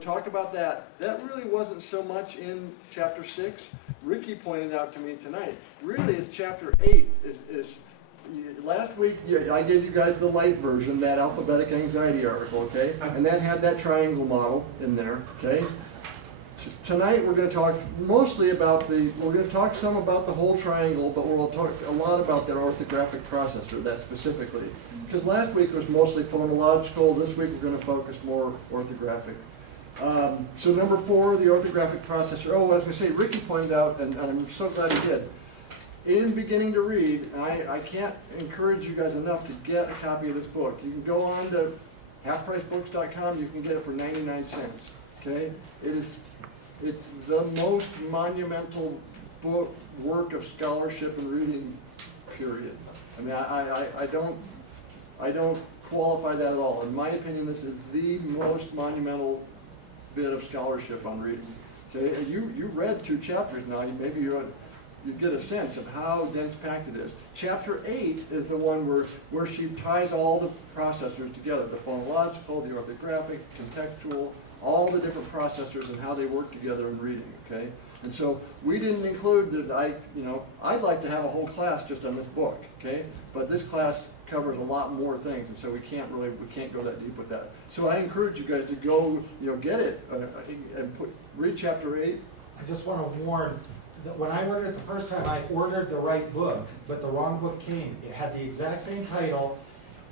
talk about that. That really wasn't so much in chapter 6. Ricky pointed out to me tonight, really it's chapter 8 last week I gave you guys the light version, that alphabetic anxiety article, okay? And that had that triangle model in there, okay? Tonight we're going to talk mostly about we're going to talk some about the whole triangle, but we'll talk a lot about that orthographic processor, that specifically. Because last week was mostly phonological, this week we're going to focus more orthographic. So number 4, the orthographic processor. Oh, I was going to say, Ricky pointed out, and I'm so glad he did, in beginning to read, and I can't encourage you guys enough to get a copy of this book. You can go on to halfpricebooks.com, you can get it for 99 cents, okay? It's the most monumental book, work of scholarship and reading, period. I mean, I don't qualify that at all. In my opinion, this is the most monumental bit of scholarship on reading. Okay, you read 2 chapters now. Maybe you get a sense of how dense packed it is. Chapter 8 is the one where she ties all the processors together: the phonological, the orthographic, contextual, all the different processors and how they work together in reading. Okay, and so we didn't include that. I'd like to have a whole class just on this book. Okay, but this class covers a lot more things, and so we can't go that deep with that. So I encourage you guys to go, get it and read chapter 8. I just want to warn that when I ordered it the first time, I ordered the right book, but the wrong book came. It had the exact same title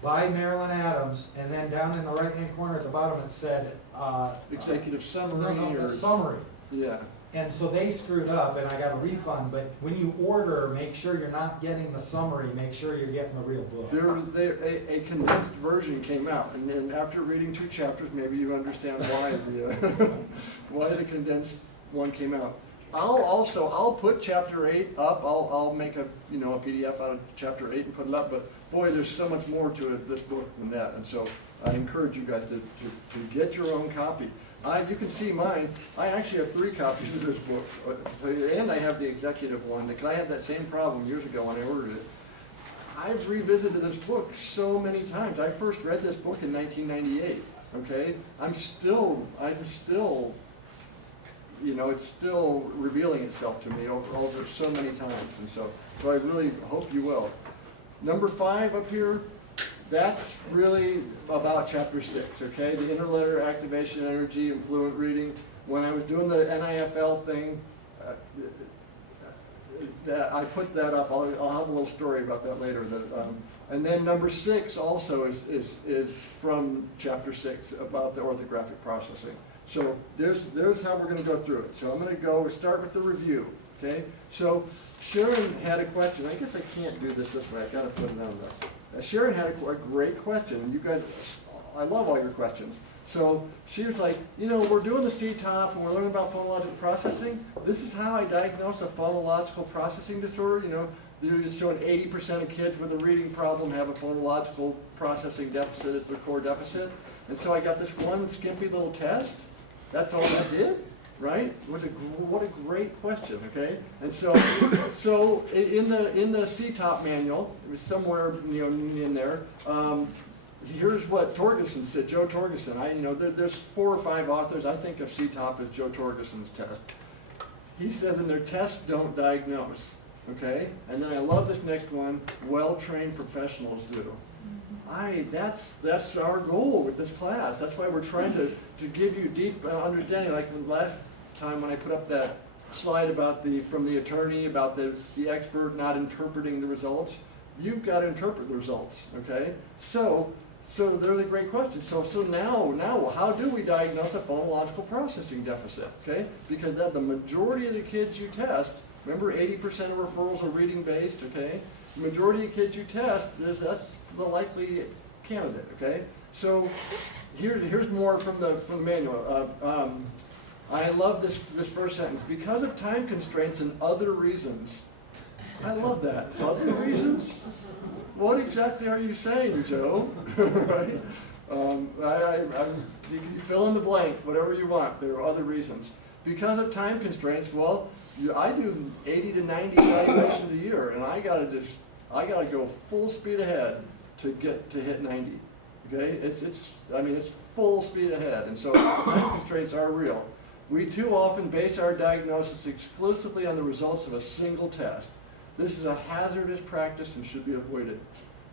by Marilyn Adams, and then down in the right-hand corner at the bottom it said executive summary. No, summary. Yeah. And so they screwed up, and I got a refund. But when you order, make sure you're not getting the summary. Make sure you're getting the real book. A condensed version came out, and after reading 2 chapters, maybe you understand why why the condensed one came out. I'll put chapter 8 up. I'll make a PDF out of chapter 8 and put it up. But boy, there's so much more to this book than that, and so I encourage you guys to get your own copy. You can see mine. I actually have 3 copies of this book, and I have the executive one, because I had that same problem years ago when I ordered it. I've revisited this book so many times. I first read this book in 1998, okay? I'm still, it's still revealing itself to me over so many times, and so I really hope you will. Number 5 up here, that's really about chapter 6, okay? The interletter activation energy and fluent reading. When I was doing the NIFL thing, I put that up. I'll have a little story about that later. And then number 6 also is from chapter 6 about the orthographic processing. So there's how we're going to go through it. So I'm going to start with the review, okay? So Sharon had a question. I guess I can't do this way. I got to put it on there. Sharon had a great question. You guys, I love all your questions. So she was like, we're doing the CTOF and we're learning about phonological processing. This is how I diagnose a phonological processing disorder. They're just showing 80% of kids with a reading problem have a phonological processing deficit as their core deficit. And so I got this one skimpy little test. That's it? Right? What a great question, okay? And so in the CTOP manual, it was somewhere in there. Here's what Torgerson said, Joe Torgerson. There's 4 or 5 authors. I think of CTOP as Joe Torgerson's test. He says in their tests don't diagnose, okay? And then I love this next one. Well-trained professionals do. That's our goal with this class. That's why we're trying to give you deep understanding. Like the last time when I put up that slide about from the attorney about the expert not interpreting the results, you've got to interpret the results. Okay, so they're the great questions. So now how do we diagnose a phonological processing deficit? Okay, because the majority of the kids you test, remember 80% of referrals are reading based. Okay, the majority of kids you test, that's the likely candidate. Okay, so here's more from the manual. I love this first sentence. Because of time constraints and other reasons. I love that. Other reasons? What exactly are you saying, Joe? Right? You can fill in the blank, whatever you want. There are other reasons. Because of time constraints, well, I do 80 to 90 evaluations a year, and I gotta go full speed ahead to hit 90. okay? I mean, it's full speed ahead, and so time constraints are real. We too often base our diagnosis exclusively on the results of a single test. This is a hazardous practice and should be avoided.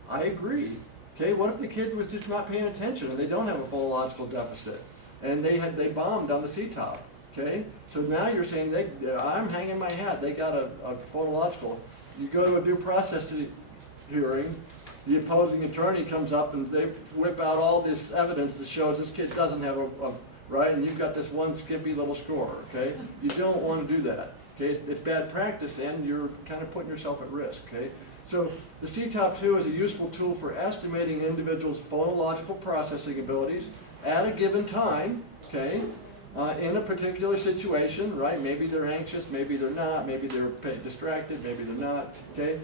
I agree. Okay, what if the kid was just not paying attention and they don't have a phonological deficit and they bombed on the CTOP? Okay, so now you're saying I'm hanging my hat. They got a phonological. You go to a due process hearing, the opposing attorney comes up and they whip out all this evidence that shows this kid doesn't have right, and you've got this one skimpy little score. Okay, you don't want to do that. Okay, it's bad practice and you're kind of putting yourself at risk. Okay. So the CTOP2 is a useful tool for estimating an individual's phonological processing abilities at a given time, okay, in a particular situation, right? Maybe they're anxious, maybe they're not, maybe they're distracted, maybe they're not, okay?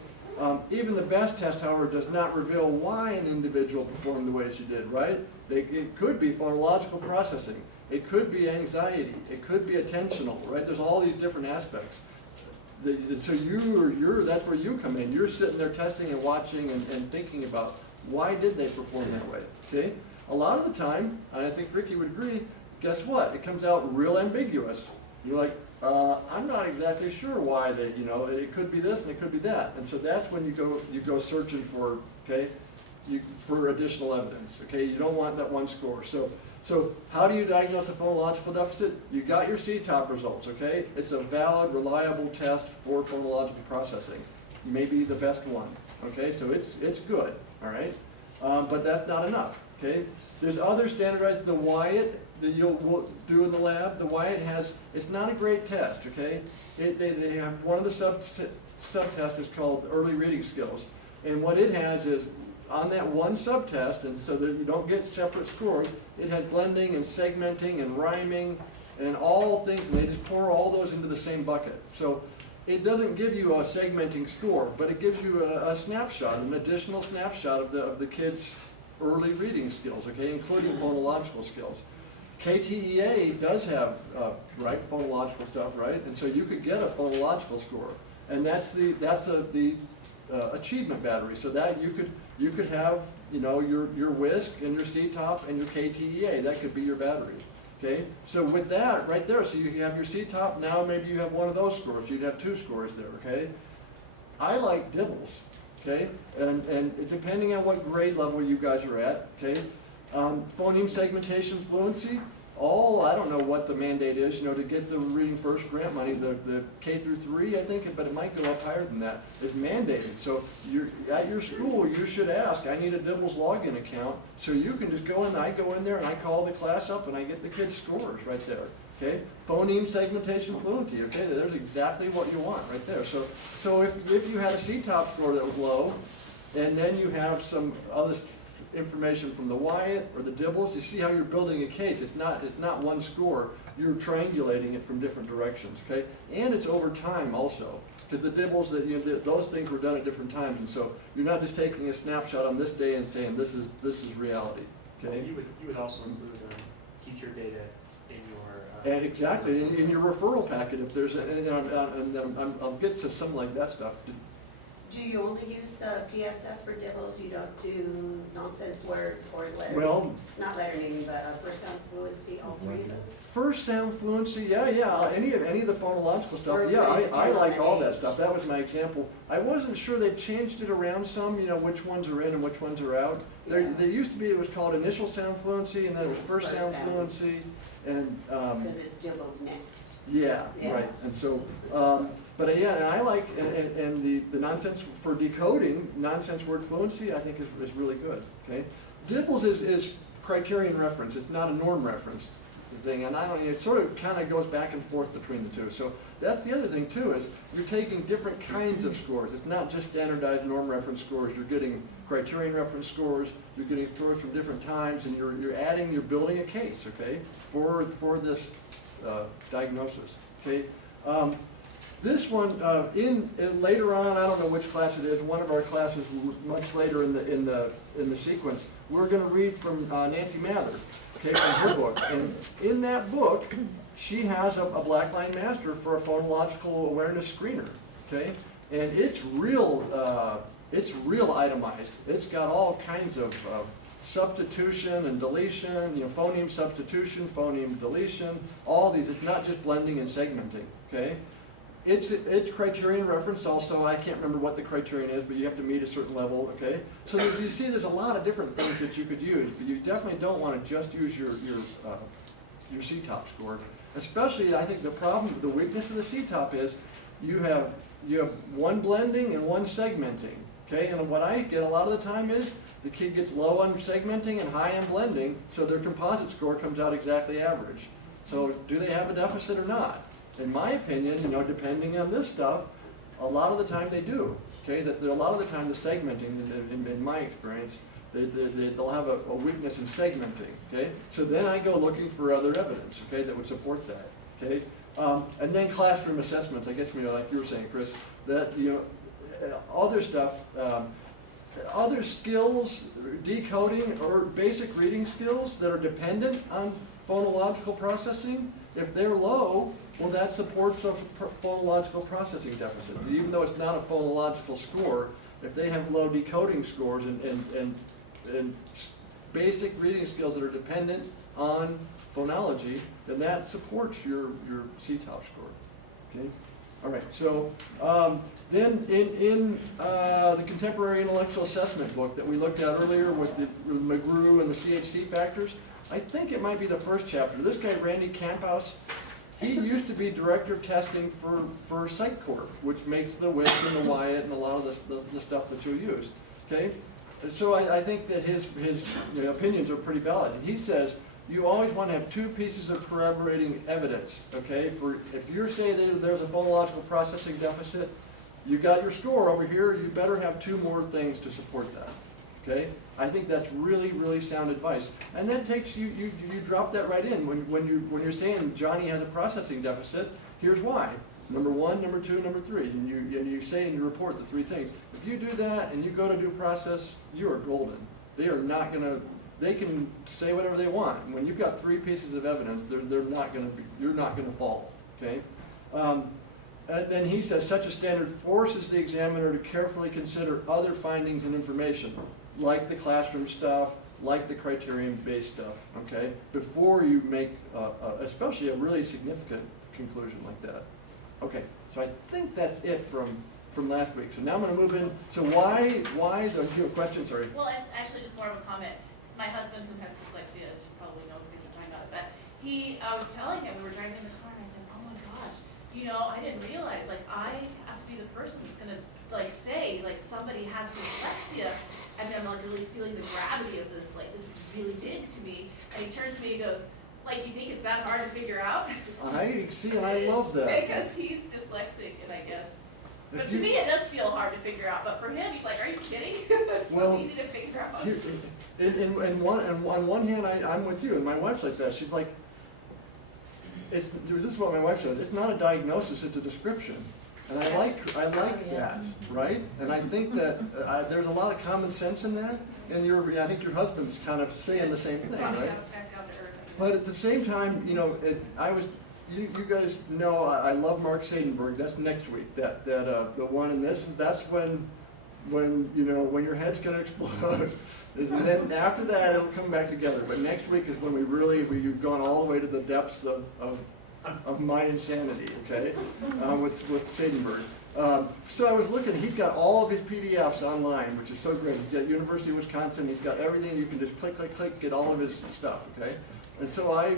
Even the best test, however, does not reveal why an individual performed the way she did, right? It could be phonological processing. It could be anxiety. It could be attentional, right? There's all these different aspects. So that's where you come in. You're sitting there testing and watching and thinking about why did they perform that way, okay? A lot of the time, and I think Ricky would agree, guess what? It comes out real ambiguous. You're like, I'm not exactly sure why they, it could be this and it could be that. And so that's when you go searching for, okay, for additional evidence, okay? You don't want that one score. So how do you diagnose a phonological deficit? You got your CTOP results, okay? It's a valid, reliable test for phonological processing. Maybe the best one, okay? So it's good, all right? But that's not enough, okay? There's other standardized, the Wyatt that you'll do in the lab. The Wyatt it's not a great test, okay? They have one of the subtests is called early reading skills. And what it has is, on that one subtest, and so that you don't get separate scores, it had blending and segmenting and rhyming and all things, and they just pour all those into the same bucket. So it doesn't give you a segmenting score, but it gives you a snapshot, an additional snapshot of the kid's early reading skills, okay, including phonological skills. KTEA does have, phonological stuff, right? And so you could get a phonological score, and that's the achievement battery. So that you could have, your WISC and your CTOP and your KTEA. That could be your battery. Okay. So with that right there, so you have your CTOP. Now maybe you have one of those scores. You'd have two scores there. Okay. I like dibbles. Okay. And depending on what grade level you guys are at. Okay. Phoneme segmentation fluency. I don't know what the mandate is, to get the Reading First grant money, the K through 3, I think, but it might go up higher than that, is mandated. So at your school, you should ask, I need a Dibbles login account, so you can just go in, I go in there and I call the class up and I get the kids' scores right there, okay? Phoneme segmentation fluency, okay, there's exactly what you want right there. So if you had a CTOP score that was low, and then you have some other information from the Wyatt or the Dibbles, you see how you're building a case. It's not one score. You're triangulating it from different directions, okay? And it's over time also, because the Dibbles, those things were done at different times, and so you're not just taking a snapshot on this day and saying this is reality, okay? You would also include teacher data in your and exactly in your referral packet if there's I'll get to some like that stuff. Do you only use the PSF for Dibbles? You don't do nonsense words or letter? Well, not letter naming, but first sound fluency, all three of those? First sound fluency, yeah, any of the phonological stuff, Or yeah, I like age. all that stuff. That was my example. I wasn't sure they've changed it around some, which ones are in and which ones are out. There used to be, it was called initial sound fluency, and then it was first sound fluency, and Because it's Dibbles next. yeah, Yeah. right. And so, but yeah, and I like and the nonsense for decoding nonsense word fluency, I think is really good. Okay, Dibbles is criterion reference. It's not a norm reference thing, and it sort of kind of goes back and forth between the two. So that's the other thing too, is you're taking different kinds of scores. It's not just standardized norm reference scores. You're getting criterion reference scores. You're getting scores from different times, and you're building a case, okay, for this diagnosis. Okay. This one in later on, I don't know which class it is. One of our classes much later in the sequence, we're going to read from Nancy Mather, okay, from her book. And in that book, she has a Blackline Master for a phonological awareness screener, okay, and it's real itemized. It's got all kinds of substitution and deletion, phoneme substitution, phoneme deletion, all these. It's not just blending and segmenting, okay? It's criterion referenced also. I can't remember what the criterion is, but you have to meet a certain level, okay? So you see there's a lot of different things that you could use, but you definitely don't want to just use your CTOP score. Especially, I think the weakness of the CTOP is you have one blending and one segmenting, okay? And what I get a lot of the time is the kid gets low on segmenting and high on blending, so their composite score comes out exactly average. So do they have a deficit or not? In my opinion, depending on this stuff, a lot of the time they do, okay? That a lot of the time the segmenting, in my experience, they'll have a weakness in segmenting, okay? So then I go looking for other evidence, okay, that would support that, okay? And then classroom assessments, I guess, like you were saying, Chris, that, other stuff, other skills, decoding or basic reading skills that are dependent on phonological processing, if they're low, well, that supports a phonological processing deficit. Even though it's not a phonological score, if they have low decoding scores and basic reading skills that are dependent on phonology, then that supports your CTOP score, okay? All right, so then in the Contemporary Intellectual Assessment book that we looked at earlier with the McGrew and the CHC factors, I think it might be the first chapter. This guy, Randy Camphouse, he used to be director of testing for Sitecorp, which makes the WIC and the Wyatt and a lot of the stuff that you'll use, okay? And so I think that his opinions are pretty valid. He says you always want to have two pieces of corroborating evidence, okay? If you're saying there's a phonological processing deficit, you got your score over here, you better have two more things to support that, okay? I think that's really, really sound advice. And that takes you drop that right in. When you're saying Johnny has a processing deficit, here's why. Number one, number two, number three. And you say in your report the three things. If you do that and you go to due process, you are golden. They are not gonna, they can say whatever they want. When you've got three pieces of evidence, you're not gonna fall, okay? And then he says, such a standard forces the examiner to carefully consider other findings and information, like the classroom stuff, like the criterion-based stuff, okay? Before you make, especially a really significant conclusion like that. Okay, so I think that's it from last week. So now I'm gonna move in, so why, do you have a question, sorry? Well, it's actually just more of a comment. My husband, who has dyslexia, as you probably know, because we've been talking about it, but I was telling him, we were driving in the car, and I said, oh my gosh, I didn't realize, like, I have to be the person that's gonna, like, say, like, somebody has dyslexia, and then I'm, like, really feeling the gravity of this, like, this is really big to me, and he turns to me and goes, like, you think it's that hard to figure out? I see, and I love that. Because he's dyslexic, and I guess, but to me it does feel hard to figure out, but for him, he's like, are you kidding? It's Well, so easy to figure out. On one hand, I'm with you, and my wife's like that. She's like, this is what my wife says, it's not a diagnosis, it's a description. And I like that, right? And I think that there's a lot of common sense in that, and I think your husband's kind of saying the same thing, right? Back down to earth, I guess. But at the same time, you guys know I love Mark Seidenberg. That's next week. The one in this. That's when when your head's gonna explode. And then after that, it'll come back together. But next week is when you've gone all the way to the depths of my insanity. Okay, with Seidenberg. So I was looking. He's got all of his PDFs online, which is so great. He's got University of Wisconsin. He's got everything. You can just click, click, click, get all of his stuff. Okay. And so I,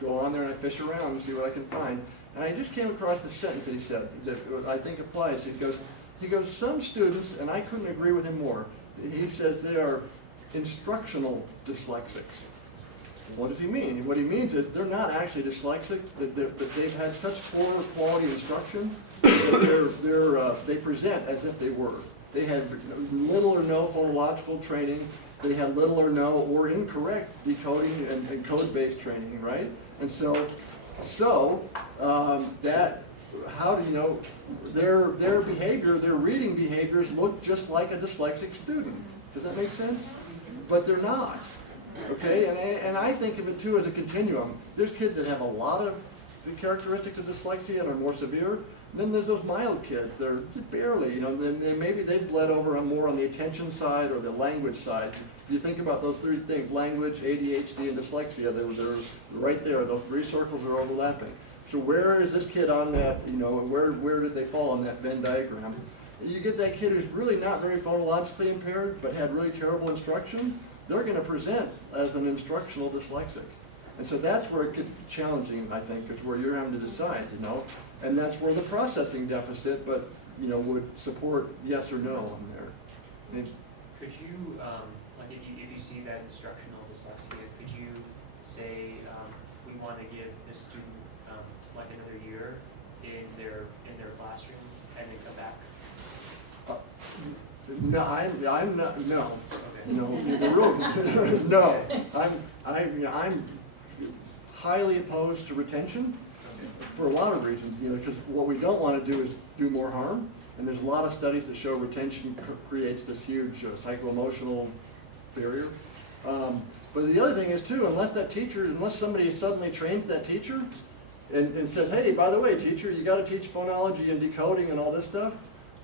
go on there and I fish around and see what I can find. And I just came across this sentence that he said that I think applies. He goes, some students, and I couldn't agree with him more, he says they are instructional dyslexics. What does he mean? What he means is they're not actually dyslexic, but they've had such poor quality instruction that they present as if they were. They had little or no phonological training. They had little or no or incorrect decoding and code-based training, right? And so that, how do you know, their behavior, their reading behaviors look just like a dyslexic student. Does that make sense? But they're not, okay? And I think of it too as a continuum. There's kids that have a lot of the characteristics of dyslexia and are more severe. Then there's those mild kids. They're barely, maybe they've bled over more on the attention side or the language side. you think about those three things, language, ADHD, and dyslexia, they're right there. Those three circles are overlapping. So where is this kid on that, where did they fall on that Venn diagram? You get that kid who's really not very phonologically impaired, but had really terrible instruction, they're gonna present as an instructional dyslexic. And so that's where it could be challenging, I think, is where you're having to decide, and that's where the processing deficit, but, would support yes or no on there. And Could you, like if you see that instructional dyslexia, could you say, we want to give this student, like another year in their classroom and then come back? No, I'm not, no. Okay. The rule, no. I'm highly opposed to retention for a lot of reasons, because what we don't want to do is do more harm. And there's a lot of studies that show retention creates this huge psycho-emotional barrier. But the other thing is too, unless somebody suddenly trains that teacher and says, hey, by the way, teacher, you got to teach phonology and decoding and all this stuff,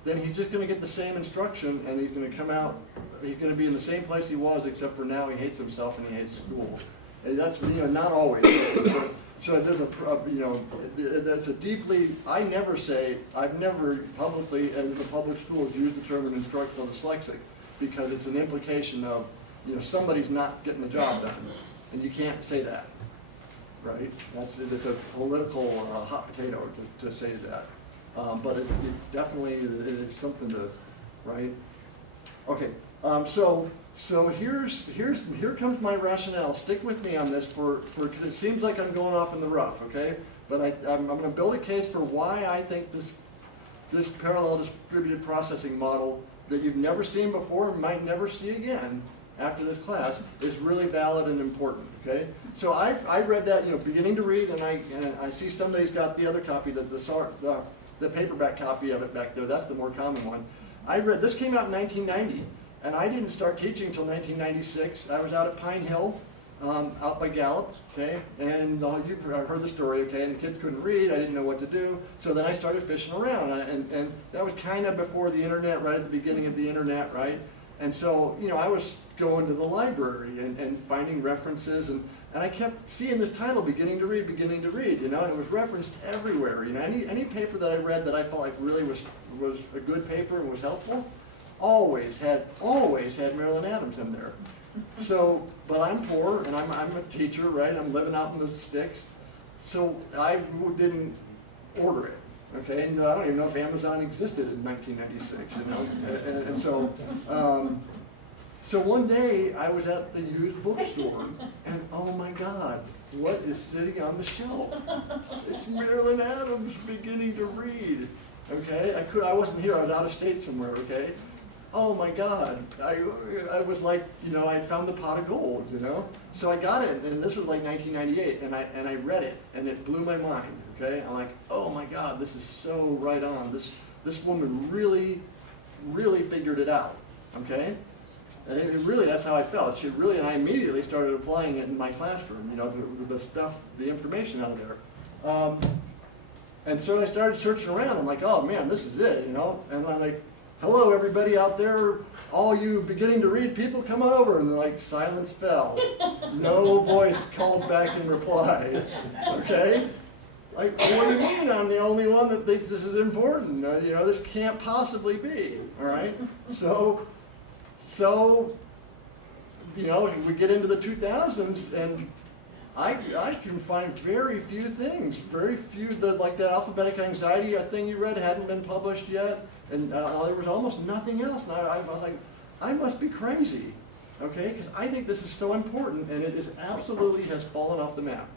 then he's just going to get the same instruction, and he's going to come out, he's going to be in the same place he was, except for now he hates himself and he hates school. And that's, not always. So there's that's a deeply, I've never publicly, in the public schools, used the term an instructional dyslexic, because it's an implication of, somebody's not getting the job done. And you can't say that, right? It's a political hot potato to say that. But it definitely is something to, right? Okay, so here comes my rationale. Stick with me on this because it seems like I'm going off in the rough, okay? But I'm going to build a case for why I think this parallel distributed processing model that you've never seen before and might never see again after this class is really valid and important, okay? So I read that, beginning to read, and I see somebody's got the other copy, the paperback copy of it back there. That's the more common one. This came out in 1990. And I didn't start teaching until 1996. I was out at Pine Hill, out by Gallup, okay? And you've heard the story, okay? And the kids couldn't read, I didn't know what to do. So then I started fishing around. And that was kind of before the internet, right at the beginning of the internet, right? And so, I was going to the library and finding references. And I kept seeing this title, Beginning to Read, and it was referenced everywhere. Any paper that I read that I felt like really was a good paper and was helpful, always had Marilyn Adams in there. So, but I'm poor and I'm a teacher, right? I'm living out in the sticks. So I didn't order it, okay? And I don't even know if Amazon existed in 1996, And so one day I was at the used bookstore and oh my God, what is sitting on the shelf? It's Marilyn Adams, Beginning to Read, okay? I wasn't here, I was out of state somewhere, okay? Oh my God, I was like, I found the pot of gold, So I got it, and this was like 1998, and I read it, and it blew my mind, okay? I'm like, oh my God, this is so right on. This woman really, really figured it out, okay? And really, that's how I felt. And I immediately started applying it in my classroom, the stuff, the information out of there. And so I started searching around. I'm like, oh man, this is it, And I'm like, hello, everybody out there, all you beginning to read people, come on over. And like, silence fell. No voice called back in reply. Okay? Like, what do you mean I'm the only one that thinks this is important? This can't possibly be. All right? So, we get into the 2000s, and I can find very few things. Very few, like that alphabetic anxiety thing you read hadn't been published yet. And there was almost nothing else. And I was like, I must be crazy, okay? Because I think this is so important, and it is absolutely has fallen off the map,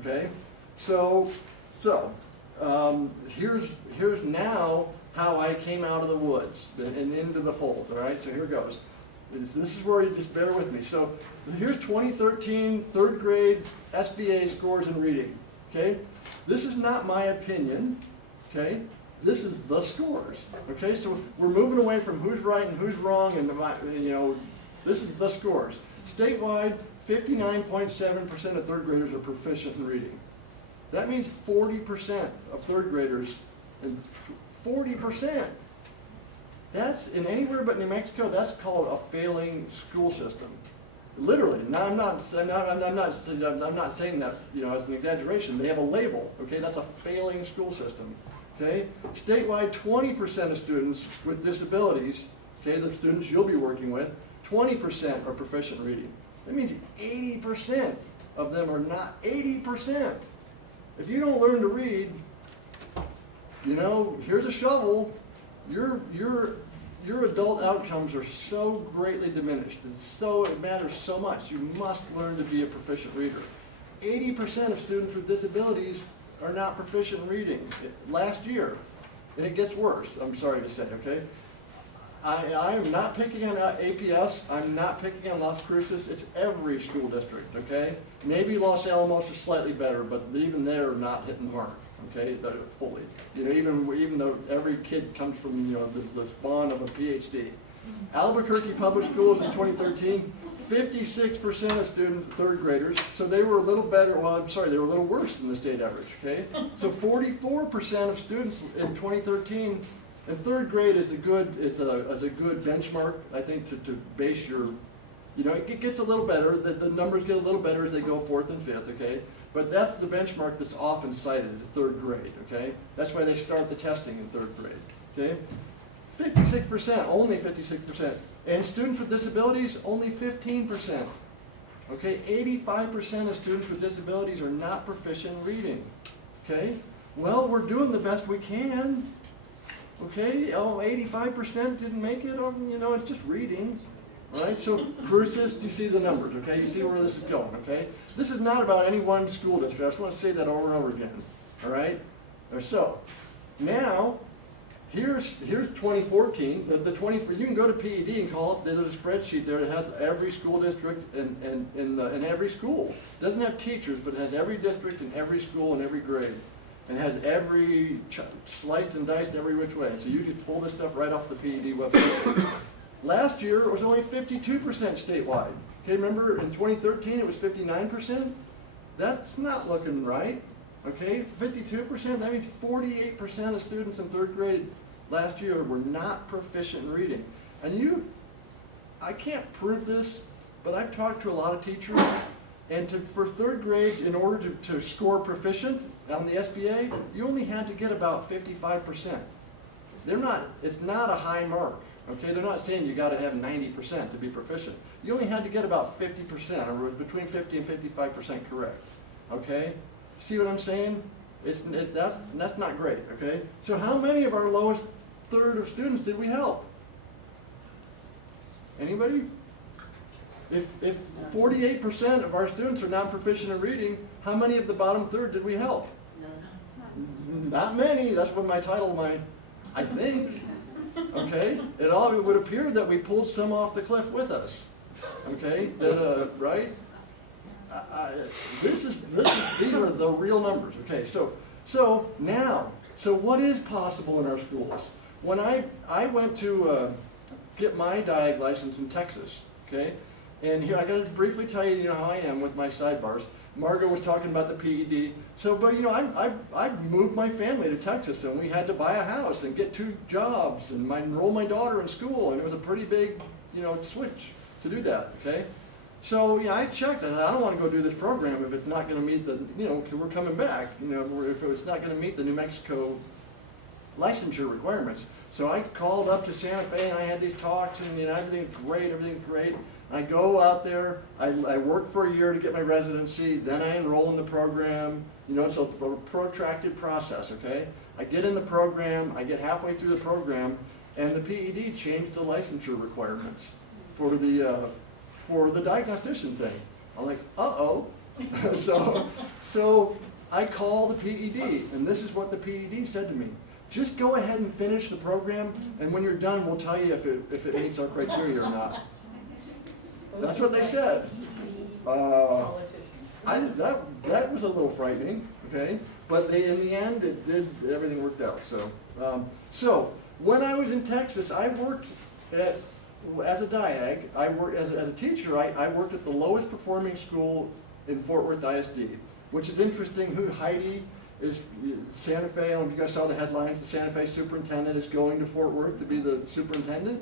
okay? So here's now how I came out of the woods and into the fold, all right? So here goes. This is where you just bear with me. So here's 2013 third grade SBA scores in reading, okay? This is not my opinion, okay? This is the scores, okay? So we're moving away from who's right and who's wrong, and this is the scores. Statewide, 59.7% of third graders are proficient in reading. That means 40% of third graders, and 40%. That's, in anywhere but New Mexico, that's called a failing school system. Literally. Now, I'm not saying that, you know, as an exaggeration. They have a label, okay? That's a failing school system, okay? Statewide, 20% of students with disabilities, okay, the students you'll be working with, 20% are proficient in reading. That means 80% of them are not. 80%. If you don't learn to read, you know, here's a shovel. Your adult outcomes are so greatly diminished. It matters so much. You must learn to be a proficient reader. 80% of students with disabilities are not proficient in reading last year. And it gets worse, I'm sorry to say, okay? I am not picking on APS. I'm not picking on Las Cruces. It's every school district, okay? Maybe Los Alamos is slightly better, but even they're not hitting the mark, okay, fully. You know, even though every kid comes from, you know, the spawn of a PhD. Albuquerque Public Schools in 2013, 56% of students, third graders, so they were a little better, well, I'm sorry, they were a little worse than the state average, okay? So 44% of students in 2013, and third grade is a good benchmark, I think, to base your, you know, it gets a little better, the numbers get a little better as they go fourth and fifth, okay? But that's the benchmark that's often cited, the third grade, okay? That's why they start the testing in third grade, okay? 56%, only 56%. And students with disabilities, only 15%. Okay, 85% of students with disabilities are not proficient in reading. Okay, well, we're doing the best we can. Okay, 85% didn't make it, you know, it's just reading. Right, so Cruces, you see the numbers, okay? You see where this is going, okay? This is not about any one school district. I just want to say that over and over again, all right? So, now, here's 2014. You can go to PED and call it. There's a spreadsheet there that has every school district in every school. It doesn't have teachers, but it has every district and every school and every grade. And has every sliced and diced every which way. So you can pull this stuff right off the PED website. Last year, it was only 52% statewide. Okay, remember in 2013 it was 59%? That's not looking right. Okay, 52%, that means 48% of students in third grade last year were not proficient in reading. And I can't prove this, but I've talked to a lot of teachers, and for third grade, in order to score proficient on the SBA, you only had to get about 55%. It's not a high mark. Okay, they're not saying you got to have 90% to be proficient. You only had to get about 50%, or between 50 and 55% correct. Okay, see what I'm saying? That's not great. Okay, so how many of our lowest third of students did we help? Anybody? If 48% of our students are not proficient in reading, how many of the bottom third did we help? Not many. That's what my title, I think. Okay, it would appear that we pulled some off the cliff with us. Okay, right? These are the real numbers. Okay, so what is possible in our schools? When I went to get my Diag license in Texas, okay, and here I got to briefly tell you, how I am with my sidebars. Margot was talking about the PED. So, but I moved my family to Texas, and we had to buy a house and get 2 jobs and enroll my daughter in school, and it was a pretty big, switch to do that. Okay, so I checked. I said, I don't want to go do this program if it's not going to meet the, because we're coming back. If it's not going to meet the New Mexico licensure requirements. So I called up to Santa Fe, and I had these talks, and everything's great. I go out there, I work for a year to get my residency, then I enroll in the program. It's a protracted process, okay? I get in the program, I get halfway through the program, and the PED changed the licensure requirements for the diagnostician thing. I'm like, uh-oh. so I call the PED, and this is what the PED said to me. Just go ahead and finish the program, and when you're done, we'll tell you if it meets our criteria or not. That's what they said. That was a little frightening, okay? But in the end, everything worked out. So when I was in Texas, I worked as a Diag. I worked as a teacher. I worked at the lowest performing school in Fort Worth ISD, which is interesting. Heidi is Santa Fe, I don't know if you guys saw the headlines, the Santa Fe superintendent is going to Fort Worth to be the superintendent.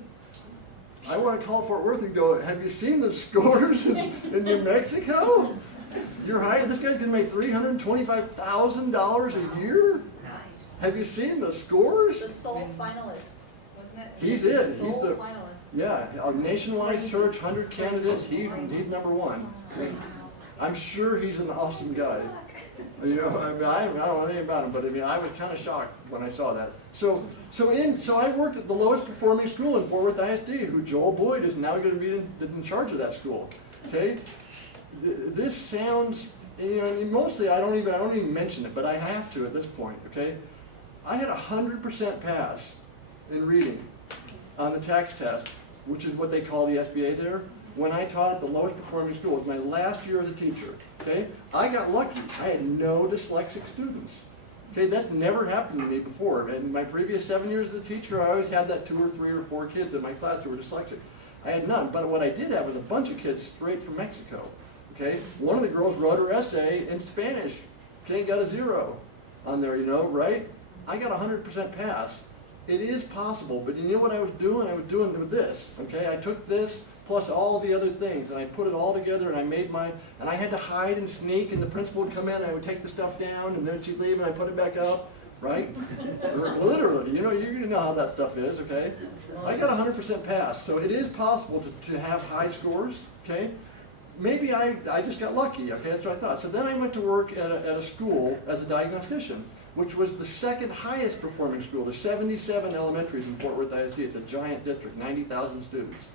I want to call Fort Worth and go, have you seen the scores in New Mexico? You're hiring, this guy's gonna make $325,000 a year? Nice. Have you seen the scores? The sole finalist, wasn't it? He's it. He's Sole the- finalist. Yeah, a nationwide search, 100 candidates, he's number one. I'm sure he's an awesome guy. You know, I mean, I don't know anything about him, but I mean, I was kind of shocked when I saw that. So I worked at the lowest performing school in Fort Worth ISD, who Joel Boyd is now going to be in charge of that school. Okay, this sounds, you know, I mean, mostly I don't even mention it, but I have to at this point. Okay, I had 100% pass in reading on the tax test, which is what they call the SBA there. When I taught at the lowest performing school, it was my last year as a teacher, okay? I got lucky. I had no dyslexic students. Okay, that's never happened to me before. In my previous 7 years as a teacher, I always had that 2 or 3 or 4 kids in my class who were dyslexic. I had none, but what I did have was a bunch of kids straight from Mexico, okay? One of the girls wrote her essay in Spanish, okay, got a 0 on there, you know, right? I got 100% pass. It is possible, but you know what I was doing? I was doing with this, okay? I took this plus all the other things, and I put it all together, and I made mine, and I had to hide and sneak, and the principal would come in, and I would take the stuff down, and then she'd leave, and I put it back up, right? Literally, you know how that stuff is, okay? I got 100% pass, so it is possible to have high scores, okay? Maybe I just got lucky, okay, that's what I thought. So then I went to work at a school as a diagnostician, which was the second highest performing school. There's 77 elementaries in Fort Worth ISD. It's a giant district, 90,000 students.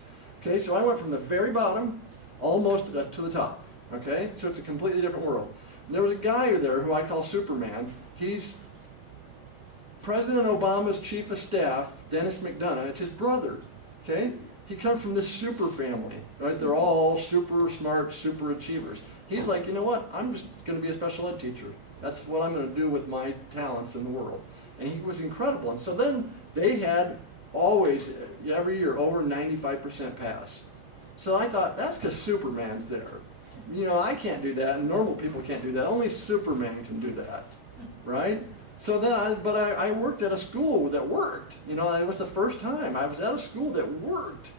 Okay, so I went from the very bottom almost up to the top. Okay, so it's a completely different world. And there was a guy there who I call Superman. He's President Obama's chief of staff, Dennis McDonough. It's his brother. Okay, he comes from this super family, right? They're all super smart, super achievers. He's like, you know what? I'm just going to be a special ed teacher. That's what I'm going to do with my talents in the world. And he was incredible. And so then they had always, every year, over 95% pass. So I thought, that's because Superman's there. You know, I can't do that, and normal people can't do that. Only Superman can do that, right? So then, I worked at a school that worked. You know, it was the first time I was at a school that worked.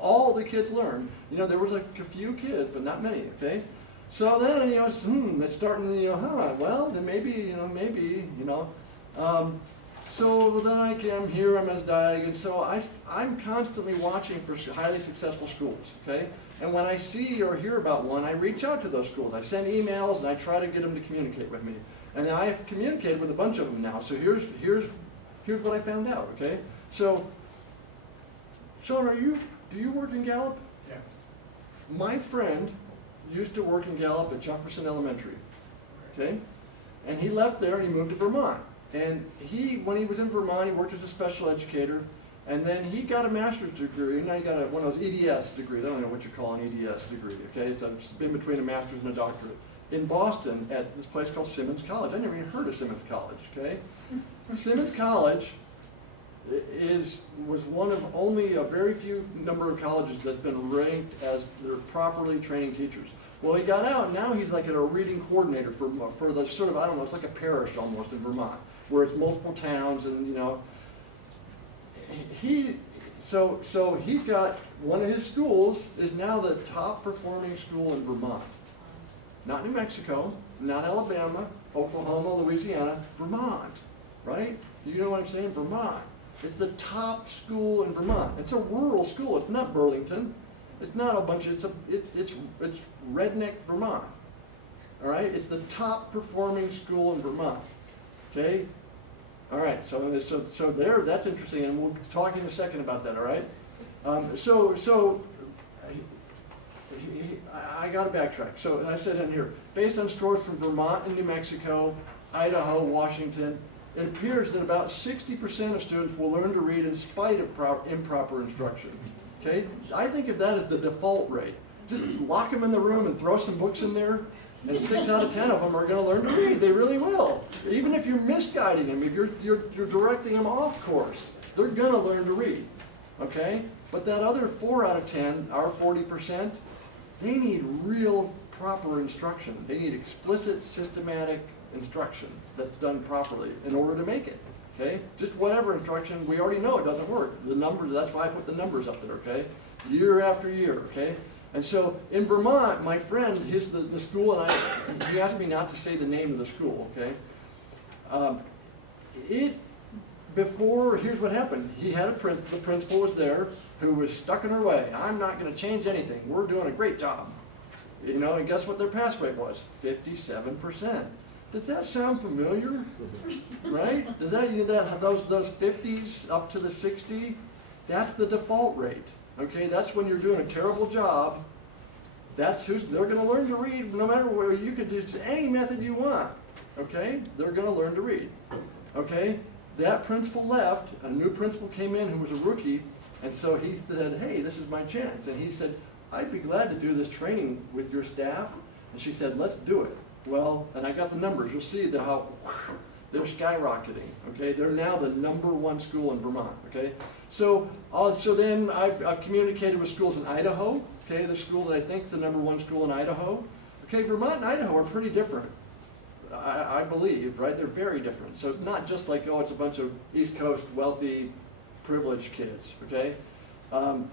All the kids learned. You know, there was a few kids, but not many, okay? So then, you know, it's starting, you know, well, then maybe. So then I came here, I'm as Diag, and so I'm constantly watching for highly successful schools, okay? And when I see or hear about one, I reach out to those schools. I send emails and I try to get them to communicate with me. And I've communicated with a bunch of them now. So here's what I found out, okay? So, Sean, do you work in Gallup? Yeah. My friend used to work in Gallup at Jefferson Elementary, okay? And he left there and he moved to Vermont. And when he was in Vermont, he worked as a special educator, and then he got a master's degree. Now he got one of those EDS degrees. I don't know what you call an EDS degree, okay? It's in between a master's and a doctorate. In Boston at this place called Simmons College. I never even heard of Simmons College, okay? Simmons College was one of only a very few number of colleges that's been ranked as they're properly training teachers. Well, he got out, and now he's like a reading coordinator for the sort of, I don't know, it's like a parish almost in Vermont, where it's multiple towns, and you know, so he's got, one of his schools is now the top performing school in Vermont. Not New Mexico, not Alabama, Oklahoma, Louisiana, Vermont, right? You know what I'm saying? Vermont. It's the top school in Vermont. It's a rural school. It's not Burlington. It's not a bunch of, it's redneck Vermont. All right? It's the top performing school in Vermont. Okay? All right, so there, that's interesting, and we'll talk in a second about that, all right? I got to backtrack. So I said in here, based on scores from Vermont and New Mexico, Idaho, Washington, it appears that about 60% of students will learn to read in spite of improper instruction. Okay? I think of that as the default rate. Just lock them in the room and throw some books in there, and 6 out of 10 of them are going to learn to read. They really will. Even if you're misguiding them, if you're directing them off course, they're going to learn to read. Okay? But that other 4 out of 10, our 40%, they need real proper instruction. They need explicit, systematic instruction that's done properly in order to make it, okay? Just whatever instruction, we already know it doesn't work. The numbers, that's why I put the numbers up there, okay? Year after year, okay? And so in Vermont, my friend, the school, and he asked me not to say the name of the school, okay? Here's what happened. He had the principal was there who was stuck in her way. I'm not gonna change anything. We're doing a great job. You know, and guess what their pass rate was? 57%. Does that sound familiar? Right? Does that, those 50s up to the 60? That's the default rate. Okay, that's when you're doing a terrible job. They're gonna learn to read no matter where. You could use any method you want. Okay, they're gonna learn to read. Okay, that principal left, a new principal came in who was a rookie, and so he said, hey, this is my chance. And he said, I'd be glad to do this training with your staff. And she said, let's do it. Well, and I got the numbers. You'll see how they're skyrocketing. Okay, they're now the #1 school in Vermont. Okay, so then I've communicated with schools in Idaho. Okay, the school that I think is the #1 school in Idaho. Okay, Vermont and Idaho are pretty different. I believe, right? They're very different. So it's not just like, oh, it's a bunch of East Coast wealthy, privileged kids. Okay.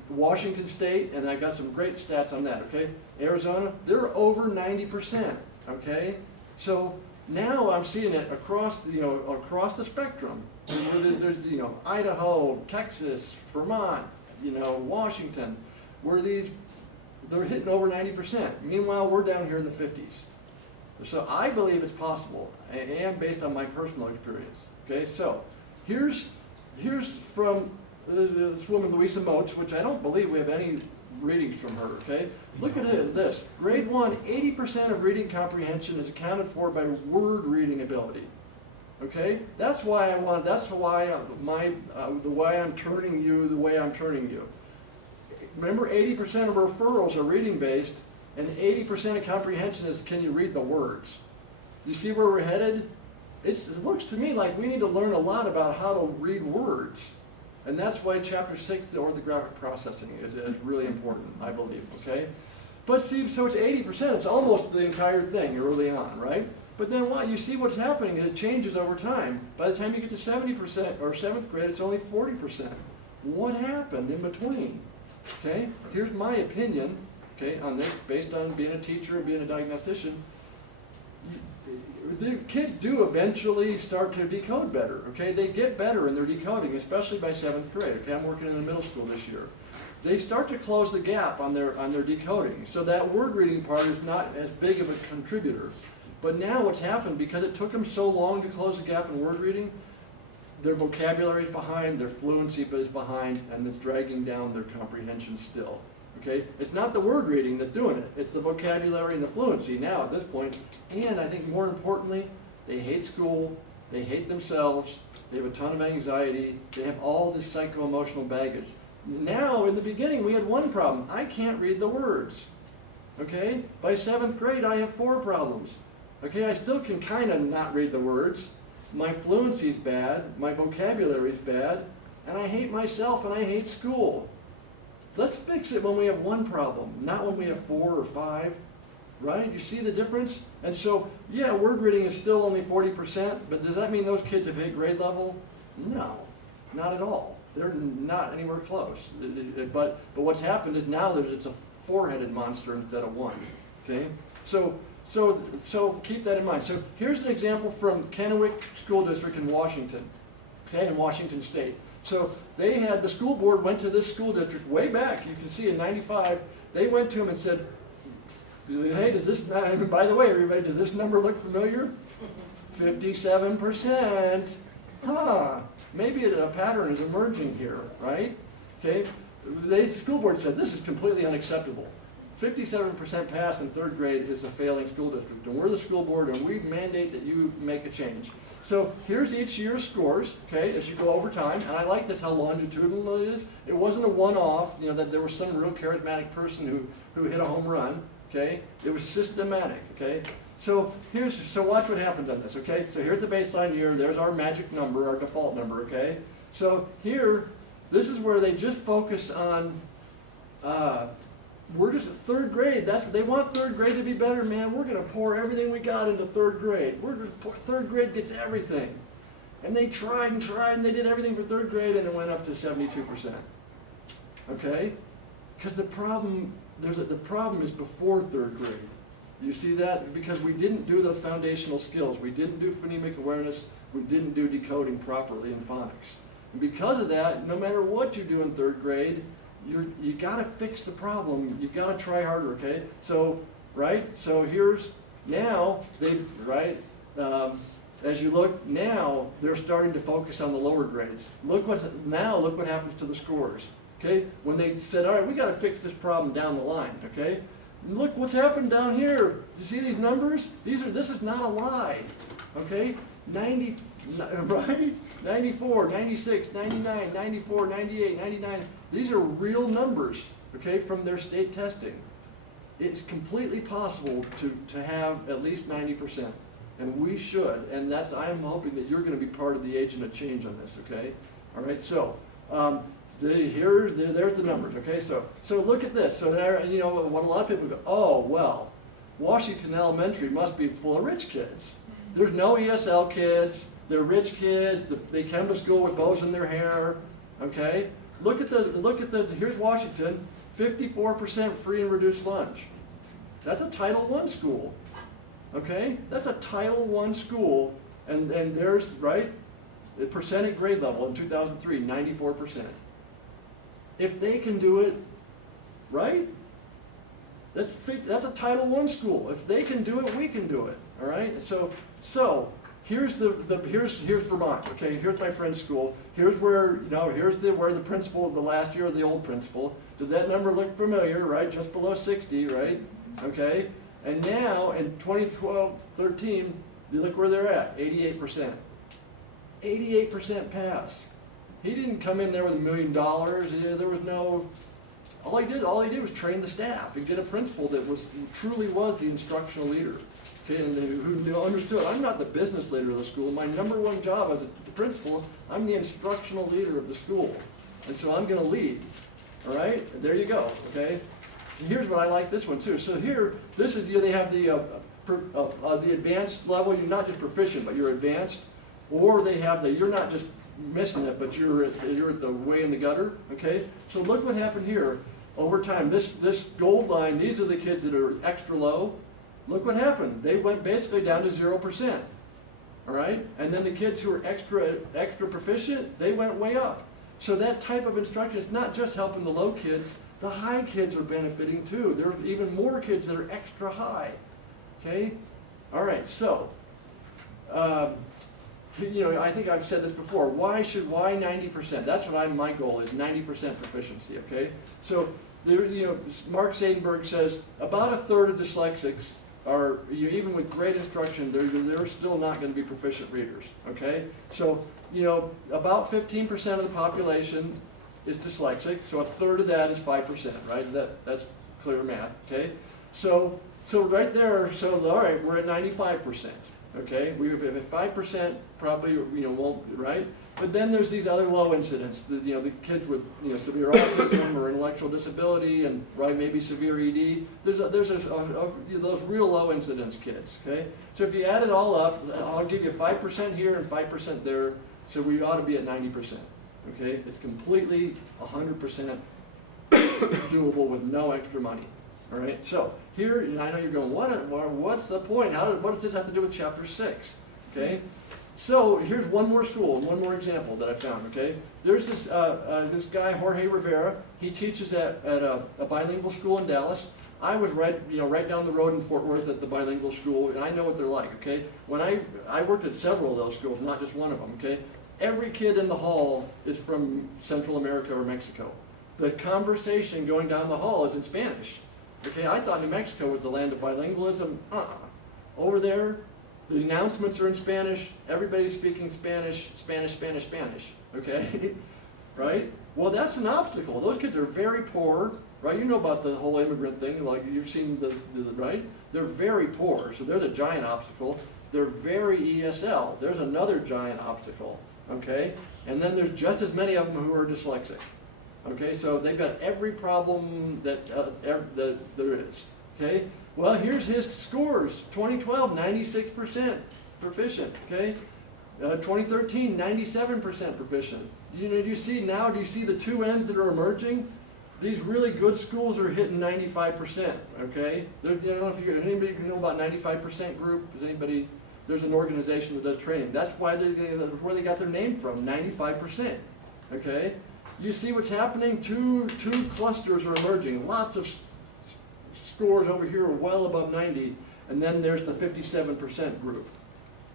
Washington State, and I got some great stats on that, okay? Arizona, they're over 90%, okay? So now I'm seeing it across the spectrum. There's Idaho, Texas, Vermont, Washington, where they're hitting over 90%. Meanwhile, we're down here in the 50s. So I believe it's possible, and based on my personal experience, okay? So here's from this woman, Louisa Moats, which I don't believe we have any readings from her, okay? Look at this. Grade 1, 80% of reading comprehension is accounted for by word reading ability, okay? That's why the way I'm turning you the way I'm turning you. Remember, 80% of referrals are reading based, and 80% of comprehension is can you read the words. You see where we're headed? It looks to me like we need to learn a lot about how to read words. And that's why chapter 6, the orthographic processing, is really important, I believe, okay? But see, so it's 80%, it's almost the entire thing early on, right? But then what? You see what's happening, it changes over time. By the time you get to 70% or 7th grade, it's only 40%. What happened in between? Okay, here's my opinion, okay, on this, based on being a teacher and being a diagnostician. The kids do eventually start to decode better, okay? They get better in their decoding, especially by 7th grade, okay? I'm working in a middle school this year. They start to close the gap on their decoding, so that word reading part is not as big of a contributor. But now what's happened, because it took them so long to close the gap in word reading, their vocabulary is behind, their fluency is behind, and it's dragging down their comprehension still. Okay? It's not the word reading that's doing it. It's the vocabulary and the fluency now at this point. And I think more importantly, they hate school, they hate themselves, they have a ton of anxiety, they have all this psycho-emotional baggage. Now, in the beginning, we had one problem. I can't read the words. Okay? By 7th grade, I have 4 problems. Okay? I still can kind of not read the words. My fluency's bad, my vocabulary's bad, and I hate myself and I hate school. Let's fix it when we have 1 problem, not when we have 4 or 5, right? You see the difference? And so, yeah, word reading is still only 40%, but does that mean those kids have hit grade level? No, not at all. They're not anywhere close. But what's happened is now it's a 4-headed monster instead of 1, okay? So keep that in mind. So here's an example from Kennewick School District in Washington, okay, in Washington State. So they had, the school board went to this school district way back, you can see in '95, they went to them and said, hey, by the way, everybody, does this number look familiar? 57%. Huh, maybe a pattern is emerging here, right? Okay, the school board said, this is completely unacceptable. 57% pass in 3rd grade is a failing school district, and we're the school board and we mandate that you make a change. So here's each year's scores, okay, as you go over time, and I like this how longitudinal it is. It wasn't a one-off, that there was some real charismatic person who hit a home run, okay? It was systematic, okay? So watch what happens on this, okay? So here's the baseline year, there's our magic number, our default number, okay? So here, this is where they just focus on we're just at third grade. They want third grade to be better, man. We're going to pour everything we got into third grade. Third grade gets everything. And they tried and they did everything for third grade, and it went up to 72%. Okay? Because the problem is before third grade. You see that? Because we didn't do those foundational skills. We didn't do phonemic awareness. We didn't do decoding properly in phonics. And because of that, no matter what you do in third grade, you got to fix the problem. You got to try harder, okay? So, right? So here's now as you look now, they're starting to focus on the lower grades. Look what happens to the scores. Okay? When they said, all right, we got to fix this problem down the line. Okay? Look what's happened down here. You see these numbers? This is not a lie. Okay? 90, right? 94, 96, 99, 94, 98, 99. These are real numbers, okay, from their state testing. It's completely possible to have at least 90%. And we should, and I'm hoping that you're going to be part of the agent of change on this, okay? All right, so there's the numbers, okay? So look at this. So there, what a lot of people go, oh, well, Washington Elementary must be full of rich kids. There's no ESL kids. They're rich kids. They come to school with bows in their hair, okay? Look at here's Washington, 54% free and reduced lunch. That's a Title I school, okay? That's a Title I school, and there's, right, the percent at grade level in 2003, 94%. If they can do it, right? That's a Title I school. If they can do it, we can do it, all right? So here's here's Vermont, okay? Here's my friend's school. Here's where, where the principal of the last year of the old principal. Does that number look familiar, right? Just below 60, right? Okay? And now in 2012-13, you look where they're at, 88%. 88% pass. He didn't come in there with $1 million. There was no, all he did was train the staff and get a principal that truly was the instructional leader. Okay, and who understood, I'm not the business leader of the school. My number one job as a principal, I'm the instructional leader of the school. And so I'm going to lead. All right? And there you go. Okay? And here's what I like this one too. So here, this is, they have the advanced level. You're not just proficient, but you're advanced. Or they have you're not just missing it, but you're at the way in the gutter. Okay? So look what happened here. Over time, this gold line, these are the kids that are extra low. Look what happened. They went basically down to 0%. All right? And then the kids who are extra proficient, they went way up. So that type of instruction is not just helping the low kids. The high kids are benefiting too. There are even more kids that are extra high. Okay? All right, so, I think I've said this before. Why 90%? That's what my goal is, 90% proficiency, okay? So, Mark Seidenberg says about a third of dyslexics are, even with great instruction, they're still not going to be proficient readers, okay? So, about 15% of the population is dyslexic, so a third of that is 5%, right? That's clear math, okay? So right there, all right, we're at 95%, okay? We have 5% probably, won't, right? But then there's these other low incidents, the kids with, severe autism or intellectual disability and, right, maybe severe ED. There's those real low incidence kids, okay? So if you add it all up, I'll give you 5% here and 5% there, so we ought to be at 90%, okay? It's completely 100% doable with no extra money, all right? So here, I know you're going, what's the point? What does this have to do with Chapter 6, okay? So here's one more school, one more example that I found, okay? There's this guy, Jorge Rivera. He teaches at a bilingual school in Dallas. I was right down the road in Fort Worth at the bilingual school, and I know what they're like, okay? When I worked at several of those schools, not just one of them, okay? Every kid in the hall is from Central America or Mexico. The conversation going down the hall is in Spanish, okay? I thought New Mexico was the land of bilingualism. Over there, the announcements are in Spanish. Everybody's speaking Spanish, okay? Right? Well, that's an obstacle. Those kids are very poor, right? You know about the whole immigrant thing, like you've seen right? They're very poor, so there's a giant obstacle. They're very ESL. There's another giant obstacle, okay? And then there's just as many of them who are dyslexic, Okay, so they've got every problem that there is. Okay, well, here's his scores. 2012, 96% proficient. Okay, 2013, 97% proficient. Do you see now? Do you see the two ends that are emerging? These really good schools are hitting 95%. Okay, I don't know if anybody know about 95% group. Is anybody? There's an organization that does training. That's why that's where they got their name from. 95%. Okay, you see what's happening? Two clusters are emerging. Lots of scores over here are well above 90, and then there's the 57% group.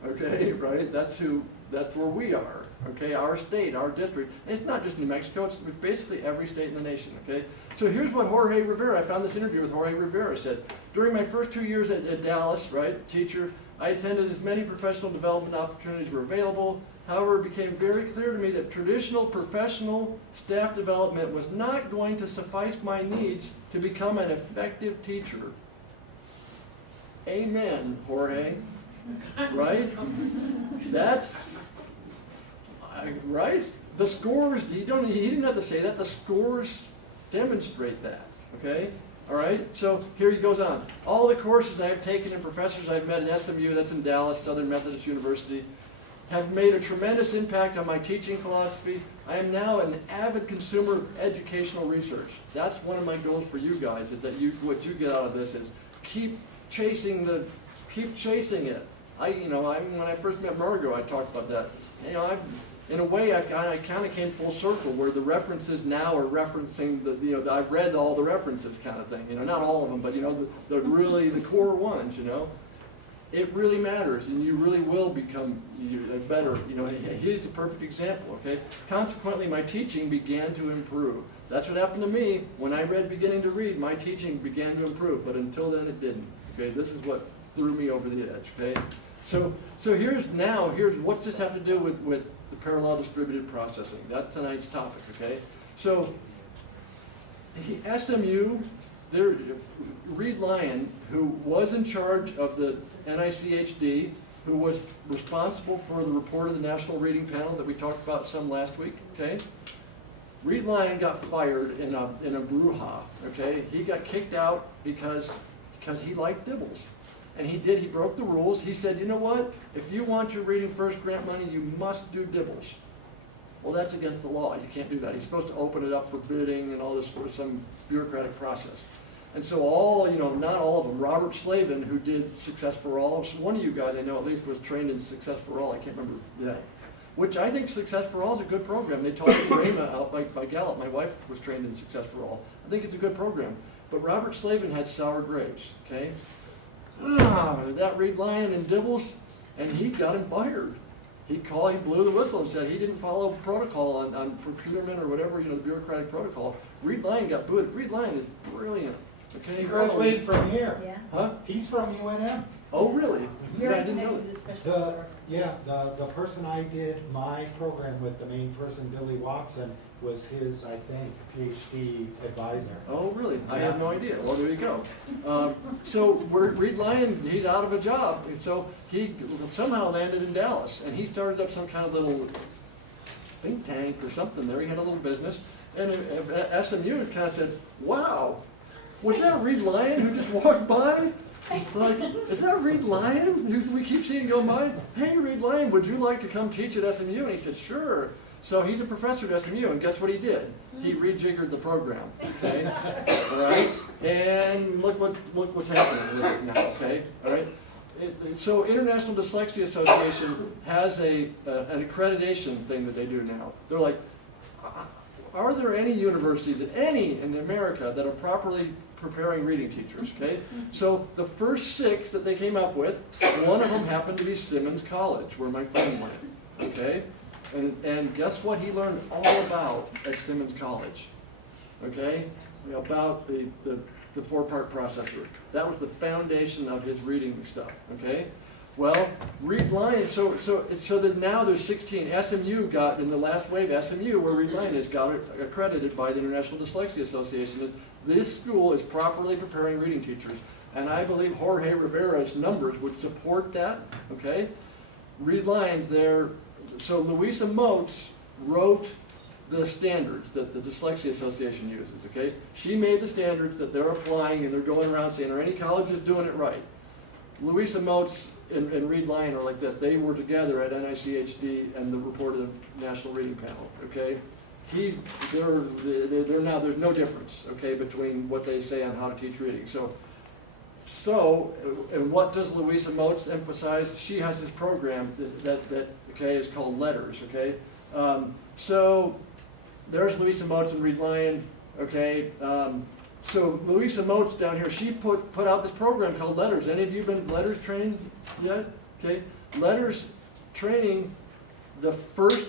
Okay, right? That's where we are. Okay, our state, our district. And it's not just New Mexico, it's basically every state in the nation. Okay, so here's what Jorge Rivera, I found this interview with Jorge Rivera said. During my first 2 years at Dallas, right, teacher, I attended as many professional development opportunities were available. However, it became very clear to me that traditional professional staff development was not going to suffice my needs to become an effective teacher. Amen, Jorge. Right? That's right. The scores. He didn't have to say that. The scores demonstrate that. Okay. All right. So here he goes on. All the courses I have taken and professors I've met at SMU, that's in Dallas, Southern Methodist University, have made a tremendous impact on my teaching philosophy. I am now an avid consumer of educational research. That's one of my goals for you guys. Is that what you get out of this is keep chasing it. When I first met Margot, I talked about that. In a way, I kind of came full circle where the references now are referencing I've read all the references kind of thing. Not all of them, but the really the core ones. It really matters, and you really will become better. He's a perfect example. Okay. Consequently, my teaching began to improve. That's what happened to me when I read Beginning to Read. My teaching began to improve, but until then, it didn't. Okay. This is what threw me over the edge. Okay. So here's what's this have to do with the parallel distributed processing? That's tonight's topic. Okay. So SMU. Reed Lyon, who was in charge of the NICHD, who was responsible for the report of the National Reading Panel that we talked about some last week, okay? Reed Lyon got fired in a brouhaha, okay? He got kicked out because he liked dibbles. And he broke the rules. He said, you know what? If you want your Reading First grant money, you must do dibbles. Well, that's against the law. You can't do that. He's supposed to open it up for bidding and all this for some bureaucratic process. And so not all of them. Robert Slavin, who did Success for All, one of you guys I know at least was trained in Success for All. I can't remember that. Which I think Success for All is a good program. They taught it Rhema out by Gallup. My wife was trained in Success for All. I think it's a good program. But Robert Slavin had sour grapes, okay? That Reed Lyon and dibbles, and he got him fired. He blew the whistle and said he didn't follow protocol on procurement or whatever, the bureaucratic protocol. Reed Lyon got booted. Reed Lyon is brilliant. Okay. He graduated from here. Yeah. Huh? He's from UNM. Oh, really? You're I didn't know connected that. to the special program. The person I did my program with, the main person, Billy Watson, was his, I think, PhD advisor. Oh, really? I have no idea. Well, there you go. So Reed Lyon, he's out of a job. And so he somehow landed in Dallas. And he started up some kind of little think tank or something there. He had a little business. And SMU kind of said, wow, was that Reed Lyon who just walked by? Like, is that Reed Lyon? We keep seeing go by. Hey, Reed Lyon, would you like to come teach at SMU? And he said, sure. So he's a professor at SMU, and guess what he did? He rejiggered the program. Okay, all right. And look what's happening with it now. Okay, all right. So International Dyslexia Association has an accreditation thing that they do now. They're like, are there any universities, in America, that are properly preparing reading teachers? Okay, so the first 6 that they came up with, one of them happened to be Simmons College, where my friend went. Okay, and guess what he learned all about at Simmons College? Okay, about the 4-part processor. That was the foundation of his reading stuff. Okay. Well, Reed Lyon, so that now there's 16. SMU got, in the last wave, SMU, where Reed Lyon is, got accredited by the International Dyslexia Association, is this school is properly preparing reading teachers. And I believe Jorge Rivera's numbers would support that, okay? Reed Lyon's there. So Louisa Moats wrote the standards that the Dyslexia Association uses, okay? She made the standards that they're applying, and they're going around saying, are any colleges doing it right? Louisa Moats and Reed Lyon are like this. They were together at NICHD and the report of the National Reading Panel, okay? They're now, there's no difference, okay, between what they say on how to teach reading. So, and what does Louisa Moats emphasize? She has this program that okay, is called Letters, okay? So, there's Louisa Moats and Reed Lyon, okay? So Louisa Moats down here, she put out this program called Letters. Any of you been Letters trained yet? Okay, Letters training, the first,